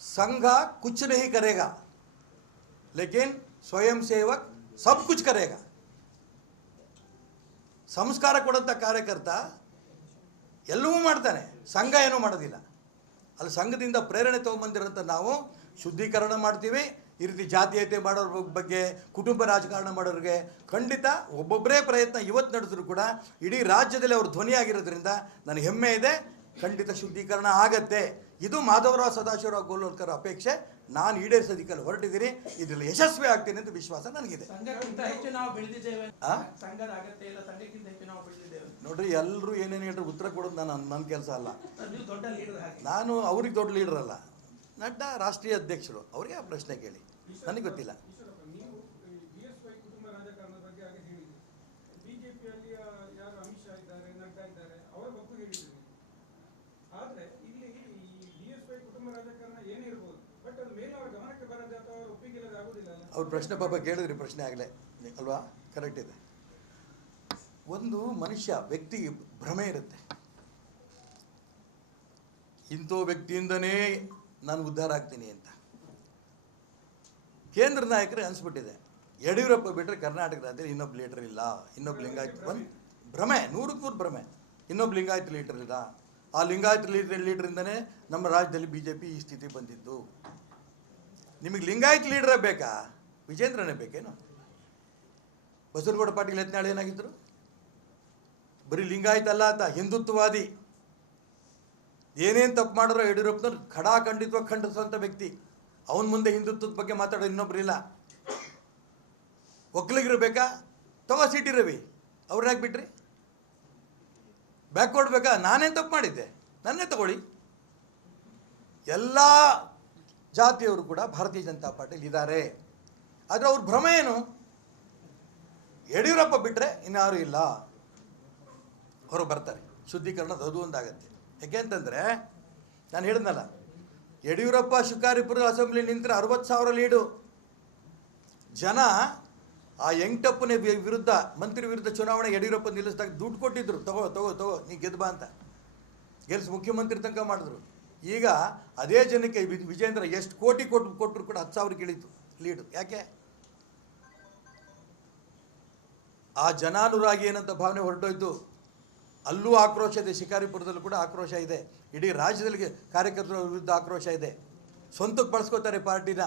ಸಂಘ ಕುछ नहीं करेगा लेकिन ಸ್ವಯಂ ಸೇವಕ್ ಸಬ್ ಕುछ ಕರೇಗ. ಸಂಸ್ಕಾರ ಕೊಡಂಥ ಕಾರ್ಯಕರ್ತ ಎಲ್ಲವೂ ಮಾಡ್ತಾನೆ, ಸಂಘ ಏನೂ ಮಾಡೋದಿಲ್ಲ. ಅಲ್ಲಿ ಸಂಘದಿಂದ ಪ್ರೇರಣೆ ತೊಗೊಂಬಂದಿರೋಂಥ ನಾವು ಶುದ್ಧೀಕರಣ ಮಾಡ್ತೀವಿ. ಈ ರೀತಿ ಜಾತೀಯತೆ ಮಾಡೋರ ಬಗ್ಗೆ, ಕುಟುಂಬ ರಾಜಕಾರಣ ಮಾಡೋರಿಗೆ ಖಂಡಿತ ಒಬ್ಬೊಬ್ಬರೇ ಪ್ರಯತ್ನ ಇವತ್ತು ನಡೆದ್ರು ಕೂಡ ಇಡೀ ರಾಜ್ಯದಲ್ಲಿ ಅವರು ಧ್ವನಿಯಾಗಿರೋದ್ರಿಂದ ನನಗೆ ಹೆಮ್ಮೆ ಇದೆ. ಖಂಡಿತ ಶುದ್ಧೀಕರಣ ಆಗತ್ತೆ. ಇದು ಮಾಧವರಾವ್ ಸದಾಶಿವರಾವ್ ಗೋಲ್ವಲ್ಕರ್ ಅಪೇಕ್ಷೆ. ನಾನು ಈಡೇರಿಸೋದಕ್ಕೆ ಹೊರಟಿದ್ದೀನಿ. ಇದರಲ್ಲಿ ಯಶಸ್ವಿ ಆಗ್ತೀನಿ ಅಂತ ವಿಶ್ವಾಸ ನನಗಿದೆ. ನೋಡ್ರಿ, ಎಲ್ಲರೂ ಏನೇನು ಹೇಳಿದ್ರು ಉತ್ತರ ಕೊಡೋದು ನನ್ನ ಕೆಲಸ ಅಲ್ಲ. ನಾನು ಅವ್ರಿಗೆ ದೊಡ್ಡ ಲೀಡರ್ ಅಲ್ಲ. ನಡ್ಡಾ ರಾಷ್ಟ್ರೀಯ ಅಧ್ಯಕ್ಷರು, ಅವರಿಗೆ ಆ ಪ್ರಶ್ನೆ ಕೇಳಿ, ನನಗೆ ಗೊತ್ತಿಲ್ಲ. ಅವ್ರ ಪ್ರಶ್ನೆ ಪಾಪ ಕೇಳಿದ್ರಿ, ಪ್ರಶ್ನೆ ಆಗಲೇ ಅಲ್ವಾ? ಕರೆಕ್ಟ್ ಇದೆ. ಒಂದು ಮನುಷ್ಯ ವ್ಯಕ್ತಿಗೆ ಭ್ರಮೆ ಇರುತ್ತೆ, ಇಂಥ ವ್ಯಕ್ತಿಯಿಂದನೇ ನಾನು ಉದ್ಧಾರ ಆಗ್ತೀನಿ ಅಂತ. ಕೇಂದ್ರ ನಾಯಕರಿಗೆ ಅನಿಸ್ಬಿಟ್ಟಿದೆ, ಯಡಿಯೂರಪ್ಪ ಬಿಟ್ಟರೆ ಕರ್ನಾಟಕ ರಾಜ್ಯದಲ್ಲಿ ಇನ್ನೊಬ್ಬ ಲೀಡರ್ ಇಲ್ಲ, ಇನ್ನೊಬ್ಬ ಲಿಂಗಾಯತ್ ಒಂದು ಭ್ರಮೆ, 100% ಭ್ರಮೆ. ಇನ್ನೊಬ್ಬ ಲಿಂಗಾಯತ್ ಲೀಡರ್ ಇಲ್ಲ. ಆ ಲಿಂಗಾಯತ್ ಲೀಡ್ರಿಂದನೇ ನಮ್ಮ ರಾಜ್ಯದಲ್ಲಿ BJP ಈ ಸ್ಥಿತಿ ಬಂದಿದ್ದು. ನಿಮಗೆ ಲಿಂಗಾಯತ್ ಲೀಡ್ರೇ ಬೇಕಾ? ವಿಜೇಂದ್ರನೇ ಬೇಕೇನು? ಬಸವನಗೌಡ ಪಾಟೀಲ್ ಯತ್ನಾಳ್ ಏನಾಗಿದ್ದರು? ಬರೀ ಲಿಂಗಾಯತ್ ಅಲ್ಲ ಆತ, ಹಿಂದುತ್ವವಾದಿ. ಏನೇನು ತಪ್ಪು ಮಾಡಿರೋ ಯಡಿಯೂರಪ್ಪನವ್ರು ಖಂಡಿತವಾಗಿ ಖಂಡಿಸುವಂಥ ವ್ಯಕ್ತಿ. ಅವನ ಮುಂದೆ ಹಿಂದುತ್ವದ ಬಗ್ಗೆ ಮಾತಾಡೋದು ಇನ್ನೊಬ್ಬರಿಲ್ಲ. ಒಕ್ಕಲಿಗರು ಬೇಕಾ? ತಗೋ ಸಿಟಿ ರವಿ, ಅವ್ರನ್ನಾಗಿ ಬಿಟ್ರಿ. ಬ್ಯಾಕ್ವರ್ಡ್ ಬೇಕಾ? ನಾನೇನು ತಪ್ಪು ಮಾಡಿದ್ದೆ, ನನ್ನೇ ತಗೊಳ್ಳಿ. ಎಲ್ಲ ಜಾತಿಯವರು ಕೂಡ ಭಾರತೀಯ ಜನತಾ ಪಾರ್ಟಿಲಿ ಇದ್ದಾರೆ. ಆದರೆ ಅವ್ರ ಭ್ರಮೆ ಏನು? ಯಡಿಯೂರಪ್ಪ ಬಿಟ್ಟರೆ ಇನ್ಯಾರೂ ಇಲ್ಲ, ಹೊರಗೆ ಬರ್ತಾರೆ. ಶುದ್ಧೀಕರಣದ ಅದು ಒಂದಾಗತ್ತೆ. ಯಾಕೆ ಅಂತಂದರೆ ನಾನು ಹೇಳಿದ್ನಲ್ಲ, ಯಡಿಯೂರಪ್ಪ ಶಿಕಾರಿಪುರದ ಅಸೆಂಬ್ಲಿ ನಿಂತರೆ 60,000 ಲೀಡು. ಜನ ಆ ಯಂಗಟಪ್ಪನ ವಿರುದ್ಧ, ಮಂತ್ರಿ ವಿರುದ್ಧ ಚುನಾವಣೆ ಯಡಿಯೂರಪ್ಪ ನಿಲ್ಲಿಸಿದಾಗ ದುಡ್ಡು ಕೊಟ್ಟಿದ್ರು, ತಗೋ ನೀ ಗೆದ್ದು ಬಾ ಅಂತ. ಗೆಲ್ಸಿ ಮುಖ್ಯಮಂತ್ರಿ ತನಕ ಮಾಡಿದ್ರು. ಈಗ ಅದೇ ಜನಕ್ಕೆ ವಿಜೇಂದ್ರ ಎಷ್ಟು ಕೋಟಿ ಕೊಟ್ಟರು ಕೂಡ 10,000 ಇಳಿತು ಲೀಡು. ಯಾಕೆ? ಆ ಜನಾನುರಾಗಿ ಏನಂತ ಭಾವನೆ ಹೊರಟೋಯ್ತು. ಅಲ್ಲೂ ಆಕ್ರೋಶ ಇದೆ, ಶಿಕಾರಿಪುರದಲ್ಲೂ ಕೂಡ ಆಕ್ರೋಶ ಇದೆ, ಇಡೀ ರಾಜ್ಯದಲ್ಲಿ ಕಾರ್ಯಕರ್ತರ ವಿರುದ್ಧ ಆಕ್ರೋಶ ಇದೆ. ಸ್ವಂತಕ್ಕೆ ಬಳಸ್ಕೋತಾರೆ ಪಾರ್ಟಿನ.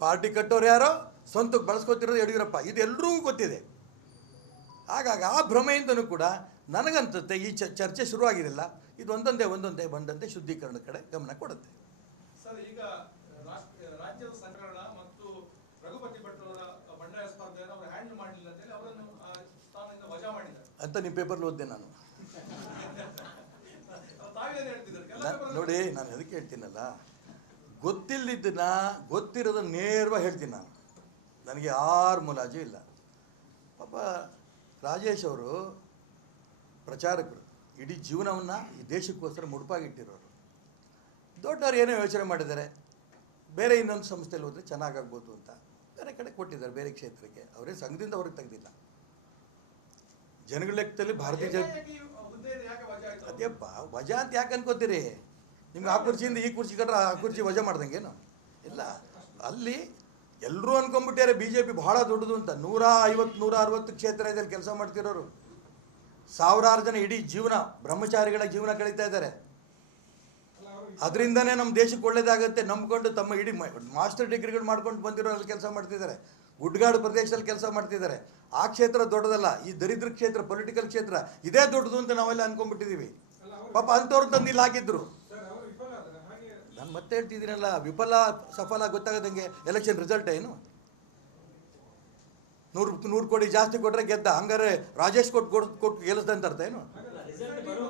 ಪಾರ್ಟಿ ಕಟ್ಟೋರು ಯಾರೋ, ಸ್ವಂತಕ್ಕೆ ಬಳಸ್ಕೋತಿರೋದು ಯಡಿಯೂರಪ್ಪ. ಇದು ಎಲ್ಲರಿಗೂ ಗೊತ್ತಿದೆ. ಹಾಗಾಗಿ ಆ ಭ್ರಮೆಯಿಂದನೂ ಕೂಡ ನನಗಂತಂತೆ ಈ ಚರ್ಚೆ ಶುರುವಾಗಿರಲಿಲ್ಲ. ಇದು ಒಂದೊಂದೇ ಬಂದಂತೆ ಶುದ್ಧೀಕರಣದ ಕಡೆ ಗಮನ ಕೊಡುತ್ತೆ. ಸರ್, ಈಗ ರಾಜ್ಯದ ಸಂಘಟನ ಮತ್ತು ರಘುಪತಿ ಭಟ್ ಅವರ ಬಂಡಾಯ ಸ್ಪರ್ಧೆಯನ್ನು ಅವರು ಹ್ಯಾಂಡಲ್ ಮಾಡಲಿಲ್ಲ ಅಂತ ಹೇಳಿ ಅವರನ್ನು ಸ್ಥಾನದಿಂದ ವಜಾ ಮಾಡಿದ್ದಾರೆ ಅಂತ ನಿಮ್ಮ ಪೇಪರ್ಲಿ ಓದಿದೆ ನಾನು. ತಾವೇನು ಹೇಳ್ತಿದ್ದಾರೆ? ನೋಡಿ, ನಾನು ಅದಕ್ಕೆ ಹೇಳ್ತೀನಲ್ಲ, ಗೊತ್ತಿಲ್ಲದನ್ನ ಗೊತ್ತಿರೋದನ್ನ ನೇರವಾಗಿ ಹೇಳ್ತೀನಿ ನಾನು. ನನಗೆ ಯಾರ ಮುಲಾಜು ಇಲ್ಲ. ಪಾಪ ರಾಜೇಶ್ ಅವರು ಪ್ರಚಾರಕರು, ಇಡೀ ಜೀವನವನ್ನು ಈ ದೇಶಕ್ಕೋಸ್ಕರ ಮುಡುಪಾಗಿಟ್ಟಿರೋರು. ದೊಡ್ಡವ್ರು ಏನೋ ಯೋಚನೆ ಮಾಡಿದ್ದಾರೆ, ಬೇರೆ ಇನ್ನೊಂದು ಸಂಸ್ಥೆಯಲ್ಲಿ ಹೋದರೆ ಚೆನ್ನಾಗಾಗ್ಬೋದು ಅಂತ ಬೇರೆ ಕಡೆ ಕೊಟ್ಟಿದ್ದಾರೆ, ಬೇರೆ ಕ್ಷೇತ್ರಕ್ಕೆ. ಅವರೇ ಸಂಘದಿಂದ ಹೊರಗೆ ತೆಗೆದಿಲ್ಲ. ಜನಗಳ ಲೆಕ್ಕದಲ್ಲಿ ಭಾರತೀಯ ಅದೇಪ್ಪ ವಜಾ ಅಂತ ಯಾಕೆ ಅನ್ಕೋತೀರಿ? ನಿಮ್ಗೆ ಆ ಕುರ್ಚಿಯಿಂದ ಈ ಕುರ್ಚಿ ಕಟ್ರೆ ಆ ಕುರ್ಚಿ ವಜಾ ಮಾಡ್ದಂಗೇನು? ಇಲ್ಲ, ಅಲ್ಲಿ ಎಲ್ಲರೂ ಅನ್ಕೊಂಡ್ಬಿಟ್ಟಾರೆ BJP ಬಹಳ ದೊಡ್ಡದು ಅಂತ. 150-160 ಕ್ಷೇತ್ರದಲ್ಲಿ ಕೆಲಸ ಮಾಡ್ತಿರೋರು, ಸಾವಿರಾರು ಜನ ಇಡೀ ಜೀವನ ಬ್ರಹ್ಮಚಾರಿಗಳ ಜೀವನ ಕಳೀತಾ ಇದ್ದಾರೆ. ಅದರಿಂದನೇ ನಮ್ಮ ದೇಶಕ್ಕೆ ಒಳ್ಳೇದಾಗುತ್ತೆ ನಂಬ್ಕೊಂಡು ತಮ್ಮ ಇಡೀ ಮಾಸ್ಟರ್ ಡಿಗ್ರಿಗಳು ಮಾಡ್ಕೊಂಡು ಬಂದಿರೋ ಅಲ್ಲಿ ಕೆಲಸ ಮಾಡ್ತಿದ್ದಾರೆ. ಗುಡ್ಗಾಡು ಪ್ರದೇಶದಲ್ಲಿ ಕೆಲಸ ಮಾಡ್ತಿದ್ದಾರೆ. ಆ ಕ್ಷೇತ್ರ ದೊಡ್ಡದಲ್ಲ, ಈ ದರಿದ್ರ ಕ್ಷೇತ್ರ, ಪೊಲಿಟಿಕಲ್ ಕ್ಷೇತ್ರ ಇದೇ ದೊಡ್ಡದು ಅಂತ ನಾವೆಲ್ಲ ಅನ್ಕೊಂಡ್ಬಿಟ್ಟಿದ್ದೀವಿ. ಪಾಪ ಅಂಥವ್ರು ತಂದು ಇಲ್ಲಿ ಹಾಕಿದ್ರು. ನಾನು ಮತ್ತೆ ಹೇಳ್ತಿದ್ದೀನಲ್ಲ, ವಿಫಲ ಸಫಲ ಗೊತ್ತಾಗದಂಗೆ ಎಲೆಕ್ಷನ್ ರಿಸಲ್ಟ್ ಏನು? 100 ಕೋಟಿ ಜಾಸ್ತಿ ಕೊಟ್ಟರೆ ಗೆದ್ದ, ಹಂಗಾರೆ ರಾಜೇಶ್ ಕೊಟ್ಟು ಗೆಲ್ಲಿಸ್ದಂತ ಅರ್ಥ ಏನು?